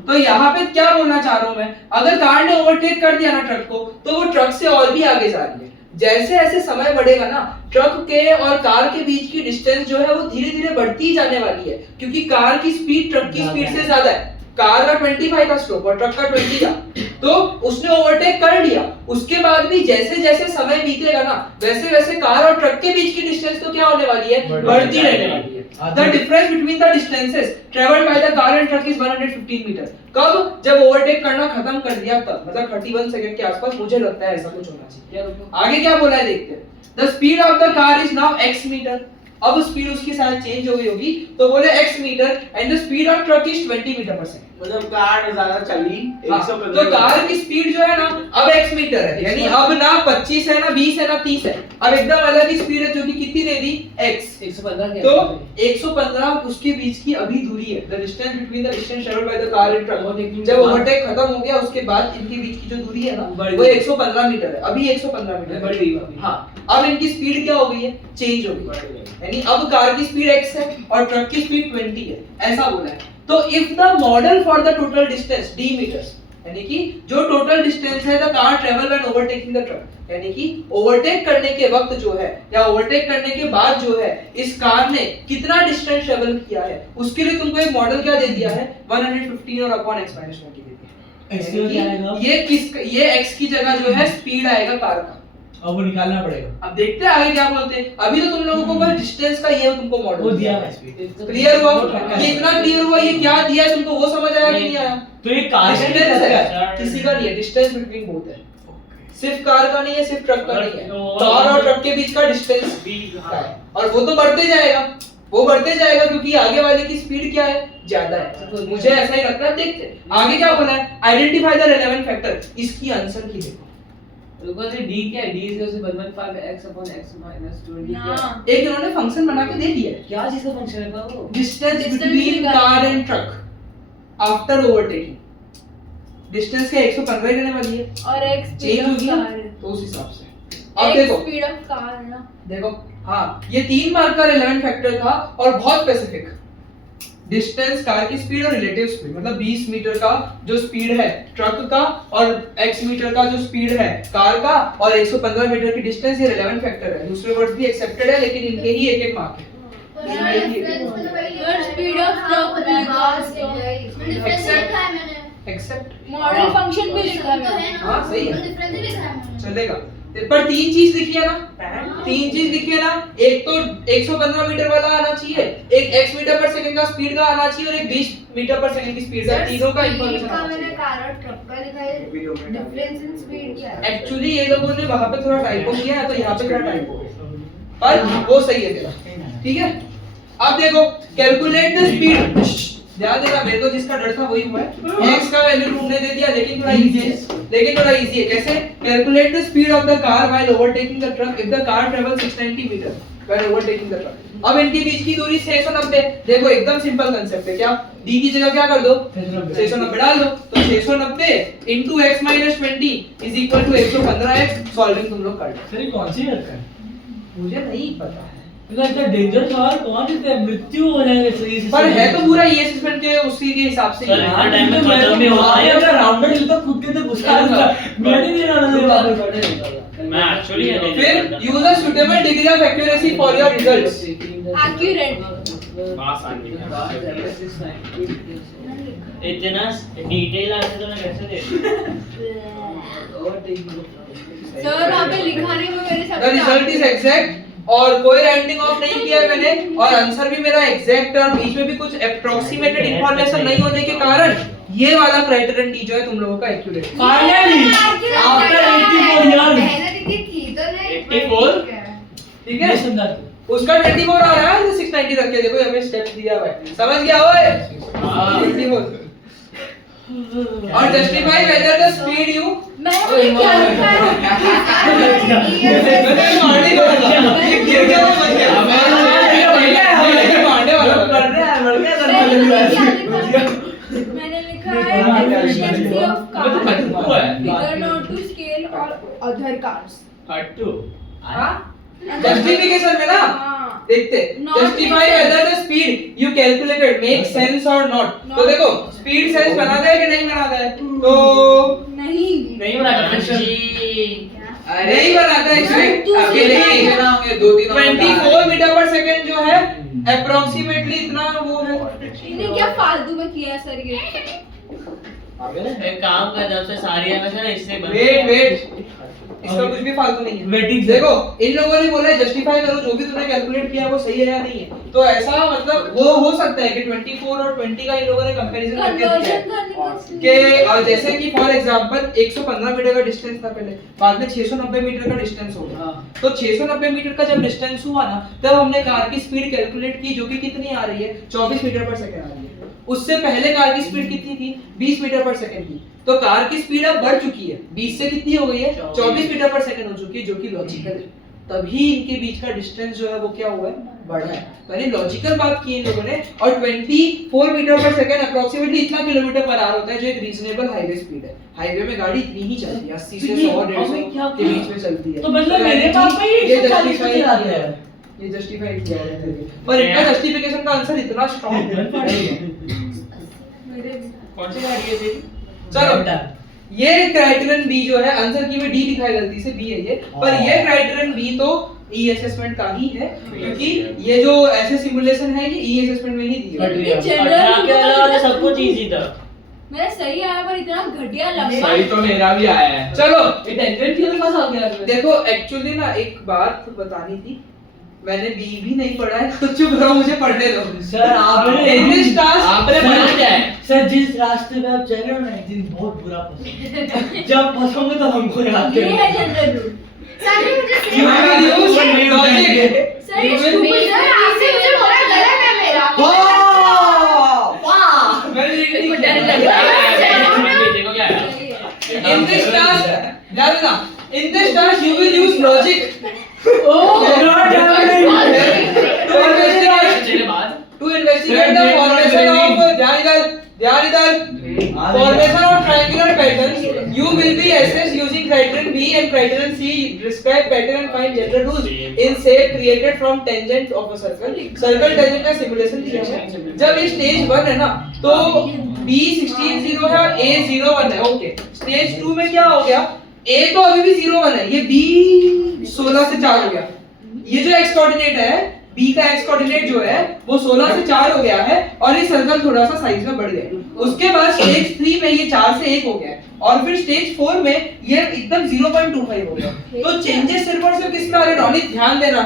तो यहाँ पे क्या बोलना चाह रहा हूँ मैं, अगर कार ने ओवरटेक कर दिया ना ट्रक को, तो वो ट्रक से और भी आगे जा रही है। जैसे ऐसे समय बढ़ेगा ना, ट्रक के और कार के बीच की डिस्टेंस जो है वो धीरे धीरे बढ़ती ही जाने वाली है, क्योंकि कार की स्पीड ट्रक की स्पीड से ज्यादा है। कार का 25 का स्ट्रोक और ट्रक का 20 का, तो उसने ओवरटेक कर लिया। उसके बाद भी जैसे जैसे समय बीतेगा ना, वैसे वैसे कार और ट्रक के बीच की डिस्टेंस तो क्या होने वाली है, बढ़ती रहने वाली है। The difference between the distances traveled by the car and truck is 115 metre. कब? जब ओवरटेक करना खत्म कर दिया तब, मतलब 31 सेकंड के आसपास मुझे लगता है ऐसा कुछ होना चाहिए। आगे क्या बोला है देखते हैं। The speed of the car is now x metre. अब स्पीड उसके साथ चेंज हो गई होगी, तो बोले x metre, and the speed of truck is 20 metre per second. मतलब कार ज्यादा चली, हाँ, तो कार की स्पीड जो है ना अब x मीटर है, यानी अब ना 25 है ना 20 है ना 30 है, अब एकदम अलग ही स्पीड है, जो कि कितनी दे दी, x। 115 तो 115 उसके बीच की अभी दूरी है, the distance between the distance travelled by the car and truck. जब ओवरटेक खत्म हो गया उसके बाद इनके बीच की जो दूरी है ना वो 115 मीटर है, अभी 115 मीटर बढ़ गई। हाँ, अब इनकी स्पीड क्या हो गई है, चेंज हो गई, यानी अब कार की स्पीड x है और ट्रक की स्पीड 20 है, ऐसा बोला है। तो if the model for the total distance d metres, यानी कि जो टोटल डिस्टेंस है the car travel when overtaking the truck, यानी कि ओवरटेक करने के वक्त जो है या ओवरटेक करने के बाद जो है इस कार ने कितना डिस्टेंस ट्रैवल किया है, उसके लिए तुमको एक मॉडल क्या दे दिया है, 115 और अपॉन x - 20 दे दिया है। ये x की जगह जो है स्पीड आएगा कार का, अब वो निकालना पड़ेगा। अब देखते हैं आगे क्या बोलते हैं। अभी तो तुम लोगों को बस डिस्टेंस का ये तुमको वो मॉडल दिया है स्पीड। क्लियर हुआ, ये इतना क्लियर हुआ, ये क्या दिया है तुमको, वो समझ आया कि नहीं आया? तो ये कार का डिस्टेंस है, है। किसी का नहीं है, डिस्टेंस बिटवीन बोथ है, सिर्फ कार का नहीं है, सिर्फ ट्रक का नहीं है, और- कार और ट्रक के बीच का डिस्टेंस भी का है, और वो तो बढ़ते जाएगा, वो बढ़ते जाएगा क्योंकि आगे वाले की स्पीड क्या है, ज्यादा है। तो मुझे ऐसा ही लगता है। देखते हैं आगे क्या बोला है, आइडेंटिफाई द रिलेवेंट फैक्टर। इसकी आंसर की देखो, रुको से d क्या है, d से उसे 115x/x - 20 क्या ना एक इन्होंने फंक्शन बना के दे दिया है, क्या चीज का फंक्शन है वो? डिस्टेंस Distance बिटवीन निकालना कार है। And truck after overtaking. Distance क्या 115 रहने वाली है, और एक चेंज हो गया कार है, तो उस हिसाब से अब एक देखो स्पीड ऑफ कार है ना। देखो, हाँ ये 3 मार्क का रिलेवेंट फैक्टर था और बहुत स्पेसिफिक। डिस्टेंस, कार की स्पीड और रिलेटिव स्पीड, मतलब 20 मीटर का जो स्पीड है ट्रक का और x मीटर का जो स्पीड है कार का और 115 मीटर की डिस्टेंस, ये रिलेवेंट फैक्टर है। दूसरे वर्ड्स भी एक्सेप्टेड है, लेकिन इनके ही एक एक मार्क है। और speed of truck except model function भी लिखा है। हाँ सही है, चलेगा। पर 3 चीज लिखी है ना, 3 चीज लिखी है ना, एक तो 115 मीटर वाला आना चाहिए, एक x मीटर पर सेकंड का स्पीड का आना चाहिए और एक 20 मीटर पर सेकंड की स्पीड का, तीनों का इंफॉर्मेशन आना मैंने चाहिए। कार और ट्रक का लिखा है, डिफरेंस इन स्पीड क्या है? एक्चुअली ये लोगों ने वहां पे थोड़ा टाइपो किया है, तो यहाँ पे थोड़ा टाइपो है, पर वो सही है तेरा, ठीक है। अब देखो, कैलकुलेट द स्पीड, ध्यान देना, मेरे को जिसका डर था वही हुआ है। x का वैल्यू ढूंढने दे दिया, लेकिन थोड़ा इजी है, कैसे, calculate the speed of the car while overtaking the truck if the car travels 690 metre while overtaking the truck. अब इनके बीच की दूरी 690। देखो एकदम सिंपल कांसेप्ट है, क्या d की जगह क्या कर दो, 690 डाल दो, तो 690 into x - 20 is equal to 115x। Solving तुम लोग कर लो, सर ये कौन सी लड़का है? मुझे नहीं पता है, इतना डेंजर सवाल कौन देते हैं, मृत्यु हो जाएगा सही से। पर है तो पूरा ये असेसमेंट के उसी के हिसाब से ही सर, है। हाँ, टाइम में खत्म भी होता है। अगर राउंडर मिलता खुद के तो गुस्सा आता, मैं नहीं देना मैं एक्चुअली फिर use a suitable degree of accuracy for your results. Accurate इतना डिटेल आते तो मैं कैसे दे सर वहाँ पे लिखा नहीं, वो मेरे द साथ रिजल्ट इज एग्जैक्ट और कोई राउंडिंग ऑफ नहीं किया मैंने और आंसर भी मेरा एग्जैक्ट है और बीच में भी कुछ अप्रोक्सीमेटेड इंफॉर्मेशन नहीं होने के कारण ये वाला क्राइटेरियन डी जो है तुम लोगों का एक्यूरेट है। फाइनली आफ्टर 84 इयर्स मैंने देखी थी तो नहीं 84? ठीक है उसका 24 आ रहा है 690 रख के देखो यहाँ पे स्टेप दिया हुआ है, समझ गया ओए? 24 और justify whether the speed you मैं क्या लिखा है? मैंने लिखा है efficiency of cars, bigger not to scale or other cars. Justification में ना हाँ। देखते justify whether the speed you calculated make sense और नॉट। तो देखो स्पीड सेंस बनाता है कि नहीं बनाता है? तो नहीं बनाता अरे नहीं बनाता है अकेले ही ना होंगे 2-3 24 मीटर पर सेकंड जो है अप्रोक्सीमेटली इतना वो है। इन्हें क्या फालतू में किया है सर ये? एक काम कर, जब से सारी हमेशा ना इससे वेट इसका कुछ भी फालतू नहीं है। वेटिंग देखो इन लोगों ने बोला है जस्टिफाई करो जो भी तुमने कैलकुलेट किया वो सही है या नहीं है। तो ऐसा मतलब वो हो सकता है कि 24 और 20 का इन लोगों ने कंपैरिजन करके दिया है कि जैसे कि फॉर एग्जांपल 115 मीटर का डिस्टेंस था पहले, बाद में 690 मीटर का डिस्टेंस हो गया। तो 690 मीटर का जब डिस्टेंस हुआ ना तब हमने कार की स्पीड कैलकुलेट की जो कि कितनी आ रही है 24 मीटर पर सेकंड आ रही है। उससे पहले कार की स्पीड कितनी थी 20 मीटर पर सेकंड थी। तो कार की स्पीड अब बढ़ चुकी है 20 से कितनी हो गई है 24 मीटर पर सेकंड हो चुकी है जो कि लॉजिकल है। तभी इनके बीच का डिस्टेंस जो है वो क्या हुआ है बढ़ा है। यानी लॉजिकल बात की इन लोगों ने। और 24 मीटर पर सेकंड अप्रोक्सीमेटली इतना किलोमीटर पर आवर होता है जो एक रीजनेबल हाईवे स्पीड है। हाईवे में गाड़ी इतनी ही चलती है 80 से 100-150 के बीच में चलती है। तो मतलब मेरे पापा ही 140 पे चलाते हैं। ये जस्टिफाई किया है पर इनका जस्टिफिकेशन का आंसर इतना स्ट्रांग है। कौन सी गाड़ी है तेरी? चलो ये क्राइटेरियन बी जो है आंसर की में डी लिखा है गलती से बी है ये, पर ये क्राइटेरियन बी तो ई असेसमेंट का ही है क्योंकि ये जो ऐसे सिमुलेशन है ये ई असेसमेंट में ही दिया है। ये जनरल के अलावा सब कुछ इजी था। मेरा सही आया पर इतना घटिया लंबा। सही तो मेरा भी आया है। चलो ये टेंजेंट क्यों पास आ गया? देखो एक्चुअली ना एक बात बतानी थी, मैंने बी भी नहीं पढ़ा है तो चुप रहो मुझे पढ़ने दो। सर आपने इंग्लिश टास्क आपने पढ़ा क्या है? सर जिस रास्ते पे आप चल रहे हो ना एक दिन बहुत बुरा फंसोगे। जब फंसोगे तो हमको याद ये है जनरल रूल। सर ने मुझे You will use logic. Sir ये stupid सर आपसे मुझे बोला गलत है मेरा। देखो क्या है? In this task, ध्यान देना, in this task you will use logic. To investigate the formation of formation of triangular patterns, you will be assessed using criterion B and criterion C. Describe pattern and find general rules in shape created from tangent of a circle. Circle tangent का सिमुलेशन दिया है। जब ये स्टेज 1 है ना तो B 16 0 है और A 0 1 है। ओके स्टेज 2 में क्या हो गया? A तो अभी भी 0 1 है, ये B 16 से 4 हो गया। ये जो x कोऑर्डिनेट है B का x कोऑर्डिनेट जो है वो 16 से 4 हो गया है और ये सर्कल थोड़ा सा साइज में बढ़ गया। उसके बाद स्टेज 3 में ये 4 से 1 हो गया और फिर स्टेज 4 में ये एकदम 0.25 हो गया। तो चेंजेस सिर्फ और सिर्फ किसमें आ रहे? नॉलेज ध्यान देना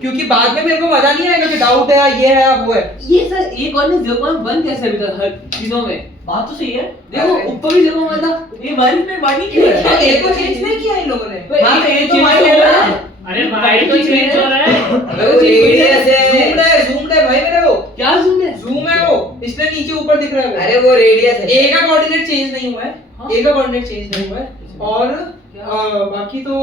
क्योंकि बाद में मेरे को मजा नहीं आएगा कि डाउट है ये है वो है। ये सर एक और 0.1 कैसे अभी तक हर चीजों में? बात तो सही है। देखो ऊपर भी 0.1 था, ये वन में वन ही क्यों है? ए को चेंज नहीं किया इन लोगों ने। हाँ तो ये तो वन है ना। अरे भाई तो चेंज हो रहा है। zoomed है भाई मेरे को। क्या जूम है? जूम है वो, इसलिए नीचे ऊपर दिख रहा है। अरे वो रेडियस है। ए का कोऑर्डिनेट चेंज नहीं हुआ है, ए का कोऑर्डिनेट चेंज नहीं हुआ है और बाकी तो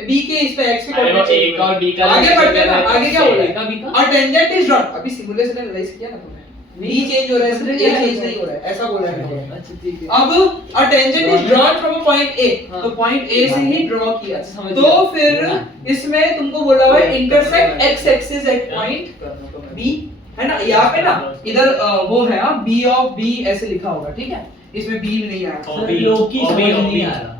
बी के इस पे एक्स के कोऑर्डिनेट ए का और बी का आगे बढ़ते हैं ना, आगे क्या बोला है? का बी का और टेंजेंट इज ड्रॉट। अभी सिमुलेशन एनालाइज किया ना तुमने, बी चेंज हो रहा है सिर्फ ए चेंज नहीं हो रहा है, ऐसा बोला है। अच्छा ठीक है। अब a tangent is drawn from a point A, तो पॉइंट ए से ही ड्रॉ किया। समझ तो गया। फिर इसमें तुमको बोला हुआ है intersect X axis at point B, है ना? यहाँ पे ना इधर वो है बी ऑफ बी ऐसे लिखा होगा, ठीक है? इसमें बी नहीं आया। सर लोग की समझ नहीं आ रहा।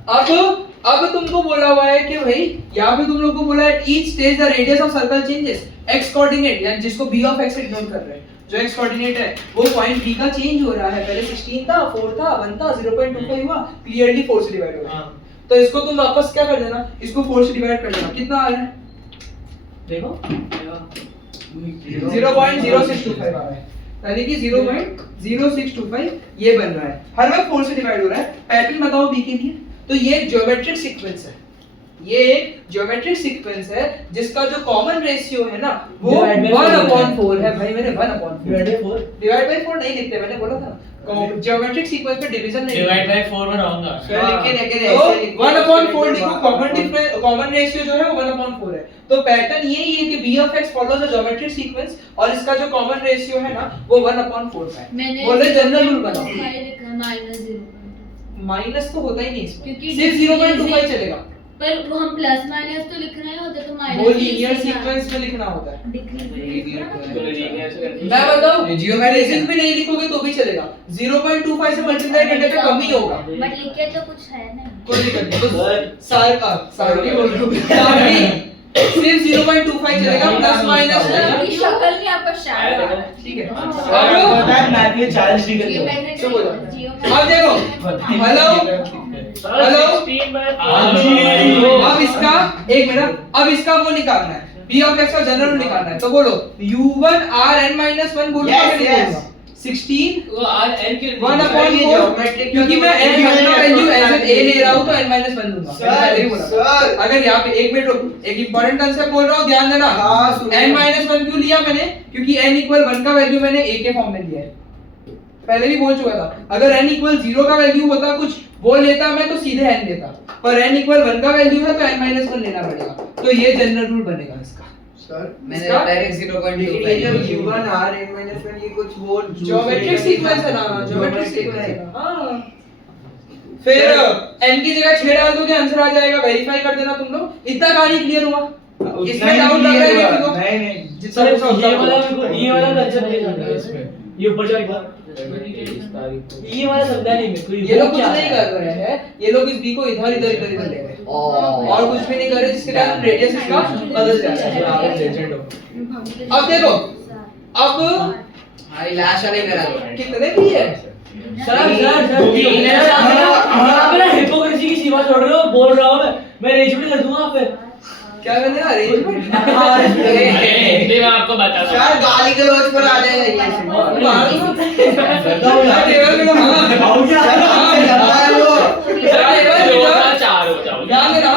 अब तुमको बोला हुआ है कि भाई यहाँ पे तुम लोग को बोला है each stage the radius of circle changes x coordinate, यानी जिसको b ऑफ x इग्नोर कर रहे हैं। जो x कोऑर्डिनेट है वो पॉइंट b का चेंज हो रहा है, पहले 16 था 4 था 1 था 0.25 हुआ, क्लियरली 4 से डिवाइड हो रहा है। तो इसको तुम वापस क्या कर देना, इसको 4 से डिवाइड कर देना, कितना आ रहा है देखो 0.0625 आ रहा है, यानी कि 0.0625 ये बन रहा है, हर वक्त 4 से डिवाइड हो रहा है। पैटर्न बताओ b के लिए, तो ये ज्योमेट्रिक सीक्वेंस है, ये एक ज्योमेट्रिक सीक्वेंस है जिसका जो कॉमन रेशियो है ना वो 1/4 है। भाई मैंने 1/4 डिवाइड बाय 4 नहीं लिखते, मैंने बोला था ज्योमेट्रिक सीक्वेंस में डिवीजन नहीं डिवाइड बाय 4 में रहूंगा। सर लेकिन अगर तो ऐसे लिखो 1/4 लिखो, कॉमन रेशियो जो है वो 1/4 है। तो पैटर्न यही है कि b of x follows a geometric sequence और इसका जो कॉमन रेशियो है ना वो 1/4 का है। बोले जनरल रूल बनाओ, माइनस तो होता ही नहीं इसमें, क्योंकि सिर्फ 0.25 चलेगा, पर वो हम प्लस माइनस तो लिख रहे होते तो माइनस वो लीनियर सीक्वेंस में लिखना होता है। डिक्रीज मैं बताऊं जियोमेट्रिक में नहीं लिखोगे तो भी चलेगा, 0.25 से मल्टीप्लाई करने पे कम ही होगा, बट लिखे तो कुछ है नहीं। कोई दिक्कत नहीं। तो सारगी बोल रहा हूं, सारगी सिर्फ 0.25 चलेगा, प्लस माइनस आपकी शक्ल नहीं, आपका शायद आ रहा है। ठीक है। अब अब मैथ में 40 डिग्री Geometric चुप हो जाओ। geometric- अब देखो, हेलो हेलो, 16 बाय अब इसका एक मिनट, अब इसका वो निकालना है, p of x का जनरल रूल निकालना है। तो बोलो u1 rn - 1 बोलूंगा Yes, कि नहीं yes. बोलूंगा? 16 वो आर एन के 1/4 क्योंकि मैं n का वैल्यू एज a ले रहा हूं तो n - 1 लूंगा। मैंने पहले ही बोला। सर अगर यहाँ पे एक मिनट रुक, एक इंपॉर्टेंट कंसेप्ट बोल रहा हूँ, ध्यान देना। हाँ, सुनिए। n - 1 क्यों लिया मैंने, क्योंकि n = 1 का वैल्यू मैंने a के फॉर्म में लिया है, पहले भी बोल चुका था। अगर n = 0 का वैल्यू होता कुछ वो लेता मैं तो सीधे n देता, पर n = 1 का वैल्यू है तो n - 1 लेना पड़ेगा, तो ये जनरल रूल बनेगा इसका। सर मैंने इसका? डायरेक्ट लेकिन ये जब u1 rn - 1 ये कुछ वो ज्योमेट्रिक सीक्वेंस है ना, ज्योमेट्रिक सीक्वेंस है। हां, फिर n की जगह 6 डाल दोगे आंसर आ जाएगा, वेरीफाई कर देना तुम लोग। इतना कहानी क्लियर हुआ? इसमें डाउट लग रहा है किसी को? नहीं नहीं जितना सर पूछा ये उतना वाला बोलो। मेरे को ये वाला कंसेप्ट नहीं समझा इसमें, ये ऊपर जाके ये वाला समझा नहीं मेरे को, ये लोग कुछ क्या नहीं है? कर रहे हैं, ये लोग इस b को इधर इधर इधर इधर ले रहे हैं और कुछ भी नहीं कर रहे, जिसके कारण रेडियस इसका बदल जा रहा है। अब देखो, अब भाई लास्ट वाले करा कितने भी है? सर मेरा हिपोक्रेसी की सीमा छोड़ रहे हो, बोल रहा हूँ मैं अरेंजमेंट कर दूंगा पे। क्या करना है, अरेंजमेंट? हिंदी में आपको बता दूं। सर गाली गलौज पर आ जाएगा ये टेबल में आओ क्या? ध्यान देना।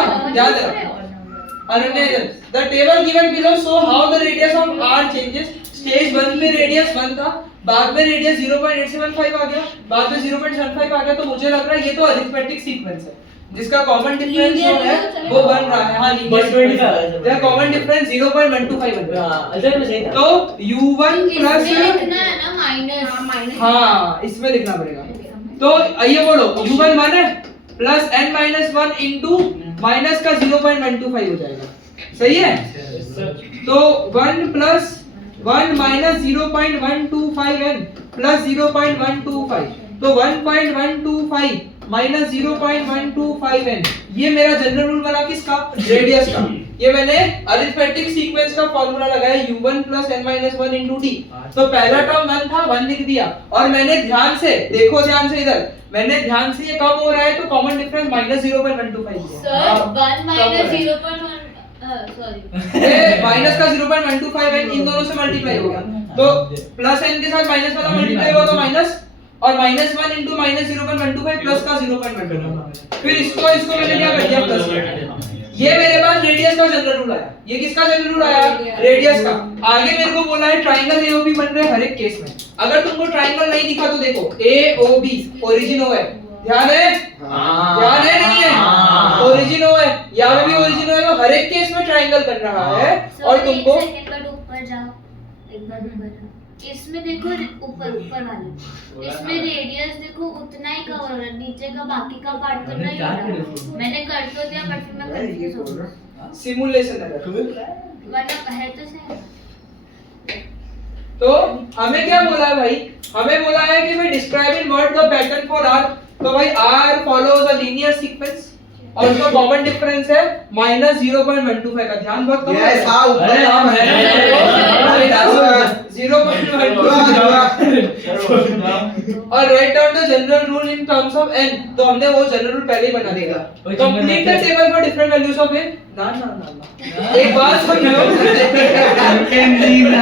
Ananya, the table given below show how the radius of r changes. Stage 1 में रेडियस 1 था, बाद में रेडियस 0.875 आ गया, बाद में 0.75 आ गया, तो मुझे लग रहा है ये तो अरिथमेटिक सीक्वेंस है जिसका कॉमन डिफरेंस जो है वो बन रहा है। हां, लीनियर कॉमन डिफरेंस 0.125 बन रहा है। हां अच्छा मैं सही था। तो u1 प्लस इसमें लिखना है ना माइनस। हाँ, इसमें लिखना पड़ेगा। तो ये बोलो u1 1 है प्लस n - 1 इनटू माइनस का 0.125 हो जाएगा, सही है? तो 1 प्लस 1 माइनस 0.125n प्लस 0.125, तो 1.125 माइनस 0.125n, ये मेरा जनरल रूल बना किसका, रेडियस का। ये मैंने अरिथमेटिक सीक्वेंस का फार्मूला लगाया u1 plus n - 1 into d। तो पहला टर्म 1 था, 1 लिख दिया, और मैंने ध्यान से देखो, ध्यान से इधर मैंने ध्यान से ये कम हो रहा है तो कॉमन डिफरेंस माइनस 0.125 है। सर 1 माइनस 0.1 सॉरी ये माइनस का 0.125 n इन दोनों से मल्टीप्लाई हो गया, तो प्लस n के साथ माइनस वाला मल्टीप्लाई हुआ तो माइनस, और माइनस 1 इनटू माइनस 0.125 प्लस का 0.125, फिर इसको मैंने क्या कर दिया प्लस। ये मेरे पास रेडियस का जनरल रूल आया। ये किसका जनरल रूल आया, रेडियस का। आगे मेरे को बोला है ट्रायंगल एओबी बन रहे हर एक केस में। अगर तुमको ट्रायंगल नहीं दिखा तो देखो एओबी ओरिजिन ओ है, ध्यान है? ध्यान है नहीं है? ओरिजिन ओ है, यहाँ पे भी ओरिजिन ओ है, तो हर एक केस में ट्रायंगल बन रहा है। और तुमको एक बार ऊपर जाओ, एक बार ऊपर जाओ, इसमें देखो ऊपर वाले, इसमें रेडियस देखो उतना ही कवर हो रहा है, नीचे का बाकी का पार्ट तो नहीं हो रहा। मैंने कर तो दिया बट फिर मैं कंफ्यूज हो गई, सिमुलेशन है। मतलब है तो सही। तो हमें क्या बोला है भाई, हमें बोला है कि भाई describe in word the pattern for r। तो भाई r follows a linear sequence और उसका कॉमन डिफरेंस है माइनस 0.125 का। ध्यान बहुत कम है। 0.12 और right down the general rule in terms of n। तो हमने वो जनरल रूल पहले ही बना दिया। Complete the table for different values of n। ना एक बात समझो,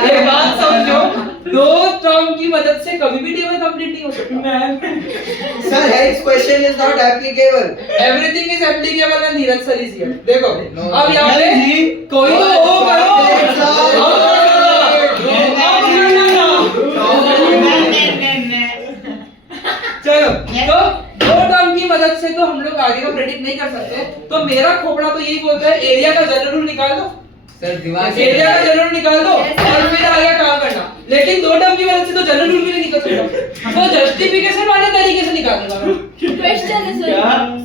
एक बात समझो, दो टर्म की मदद से कभी भी टेबल कंप्लीट नहीं हो सकता। Sir, hence question is not applicable. Everything is applicable when Dheeraj sir is here. देखो अब यहाँ पे कोई तो वो करो, चलो तो दो टर्म की मदद से तो हम लोग आगे का प्रेडिक्ट नहीं कर सकते। तो मेरा खोपड़ा तो यही बोलता है एरिया का जनरल रूल निकाल दो सर दिमाग से एरिया का जनरल रूल निकाल दो और फिर आगे काम करना। लेकिन दो टर्म की मदद से तो जनरल रूल भी नहीं निकल सकता। तो जस्टिफिकेशन वाले तरीके से निकालूंगा मैं। क्वेश्चन है सर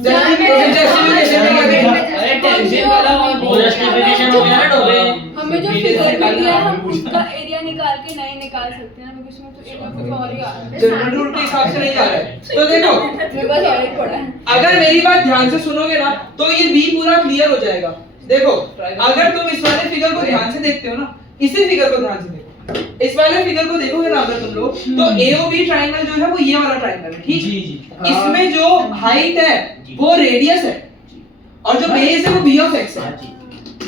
जस्टिफिकेशन में क्या करेंगे? अरे टेंशन वाला और वो justification हो गया ना डोबे। हमें जो फिगर मिला है हम उसका एरिया निकाल के नहीं निकाल सकते ना, क्योंकि उसमें तो एरिया कुछ और ही आ रहा है। जनरल रूल के हिसाब से नहीं जा रहा है। तो देखो मेरे पास और एक पड़ा है। अगर मेरी बात ध्यान से सुनोगे ना तो ये बी पूरा क्लियर हो जाएगा। देखो अगर तुम इस वाले फिगर को ध्यान से देखते हो ना, इसी फिगर को ध्यान से देखो, इस वाले फिगर को देखोगे ना अगर तुम लोग तो AOB ट्रायंगल जो है वो ये वाला ट्रायंगल है, ठीक? इसमें जो हाइट है वो रेडियस है और जो बेस है वो B ऑफ x है।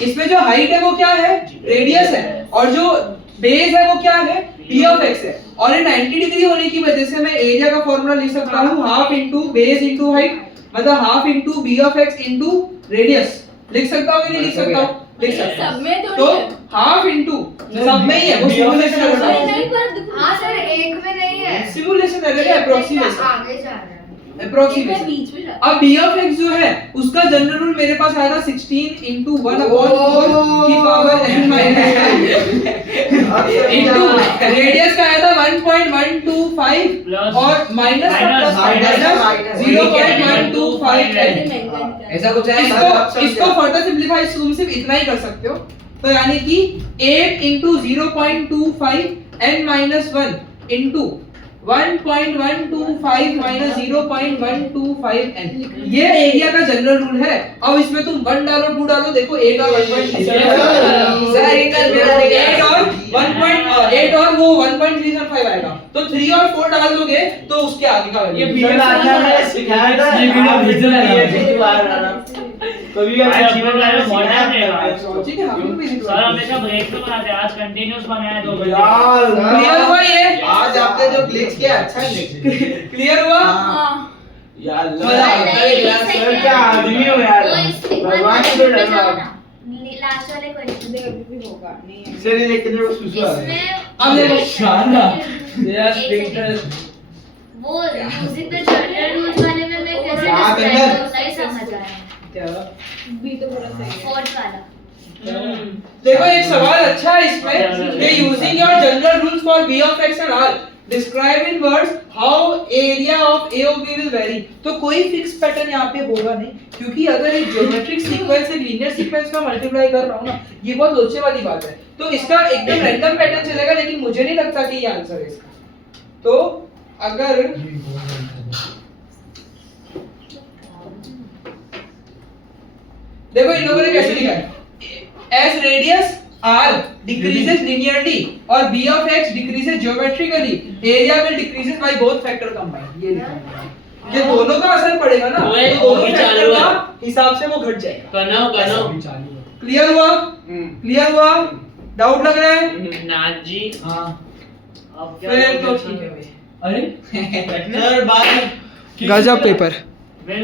इसमें जो हाइट है वो क्या है? रेडियस है और जो बेस है वो क्या है? B ऑफ x है। और ये 90 डिग्री होने की वजह से मैं एरिया का फॉर्मूला लिख सकता हूँ half into base into height, मतलब half into B of x into radius. लिख सकता हूँ कि नहीं लिख सकता हूँ? लिख सकता हूँ। सब में तो हाफ इनटू सब में ही है, वो सिमुलेशन है। हाँ सर एक में नहीं है, सिमुलेशन है, अप्रोक्सीमेशन आगे जा रहा है। अप्रोक्सीमेशन। बीच में अब B of x जो है उसका जनरल रूल मेरे पास आया था 16 into 1/4 की power n minus into radius का आया था 1.125 और माइनस 0.125 ऐसा कुछ है। इसको फर्दर सिंपलीफाई तुम सिर्फ इतना ही कर सकते हो। तो यानी कि 8 into 0.25 n minus 1 into 1.125 minus 0.125 n, ये एरिया का जनरल रूल है। अब इसमें तुम 1 डालो 2 डालो, देखो 8 और 1.3 और वो 1.375 आएगा। तो 3 और 4 डाल दोगे तो उसके आगे का वैल्यू ठीक है। हम लोग भी सर हमेशा ब्रेक पे बनाते हैं, आज कंटिन्यूअस बनाया 2 बजे। क्लियर हुआ ये? आज आपने जो ग्लिच किया अच्छा ग्लिच क्लियर हुआ? यार लास्ट वाले क्वेश्चन होगा नहीं है। सर ये लेकिन वो सुसु आ रहा है। अब देखो वो यूजिंग द जनरल रूल्स वाले में मैं कैसे डिस्क्राइब करूं, नहीं समझ आया। क्या बी तो थोड़ा सही है। फोर्थ वाला देखो एक सवाल अच्छा है इसमें कि using your general rules for B of x and R describe in words how area of AOB will very. तो कोई फिक्स पैटर्न यहाँ पे होगा नहीं, क्योंकि अगर एक ज्योमेट्रिक सीक्वेंस से लीनियर सीक्वेंस का मल्टीप्लाई कर रहा हूँ ना, ये बहुत लोचे वाली बात है। तो इसका एकदम रैंडम पैटर्न चलेगा, लेकिन मुझे नहीं लगता कि ये आंसर है इसका। तो अगर देखो इन लोगों ने कैसे लिखा है, as radius r decreases linearly और B of x decreases geometrically, area will decreases by both factor combined। ये लिखा है कि दोनों का असर पड़ेगा ना, तो दोनों फैक्टर का हिसाब से वो घट जाएगा। क्लियर हुआ? क्लियर हुआ? डाउट लग रहा है? नाथ जी हाँ अब क्या फिर तो ठीक है भाई। अरे सर बात गजब पेपर।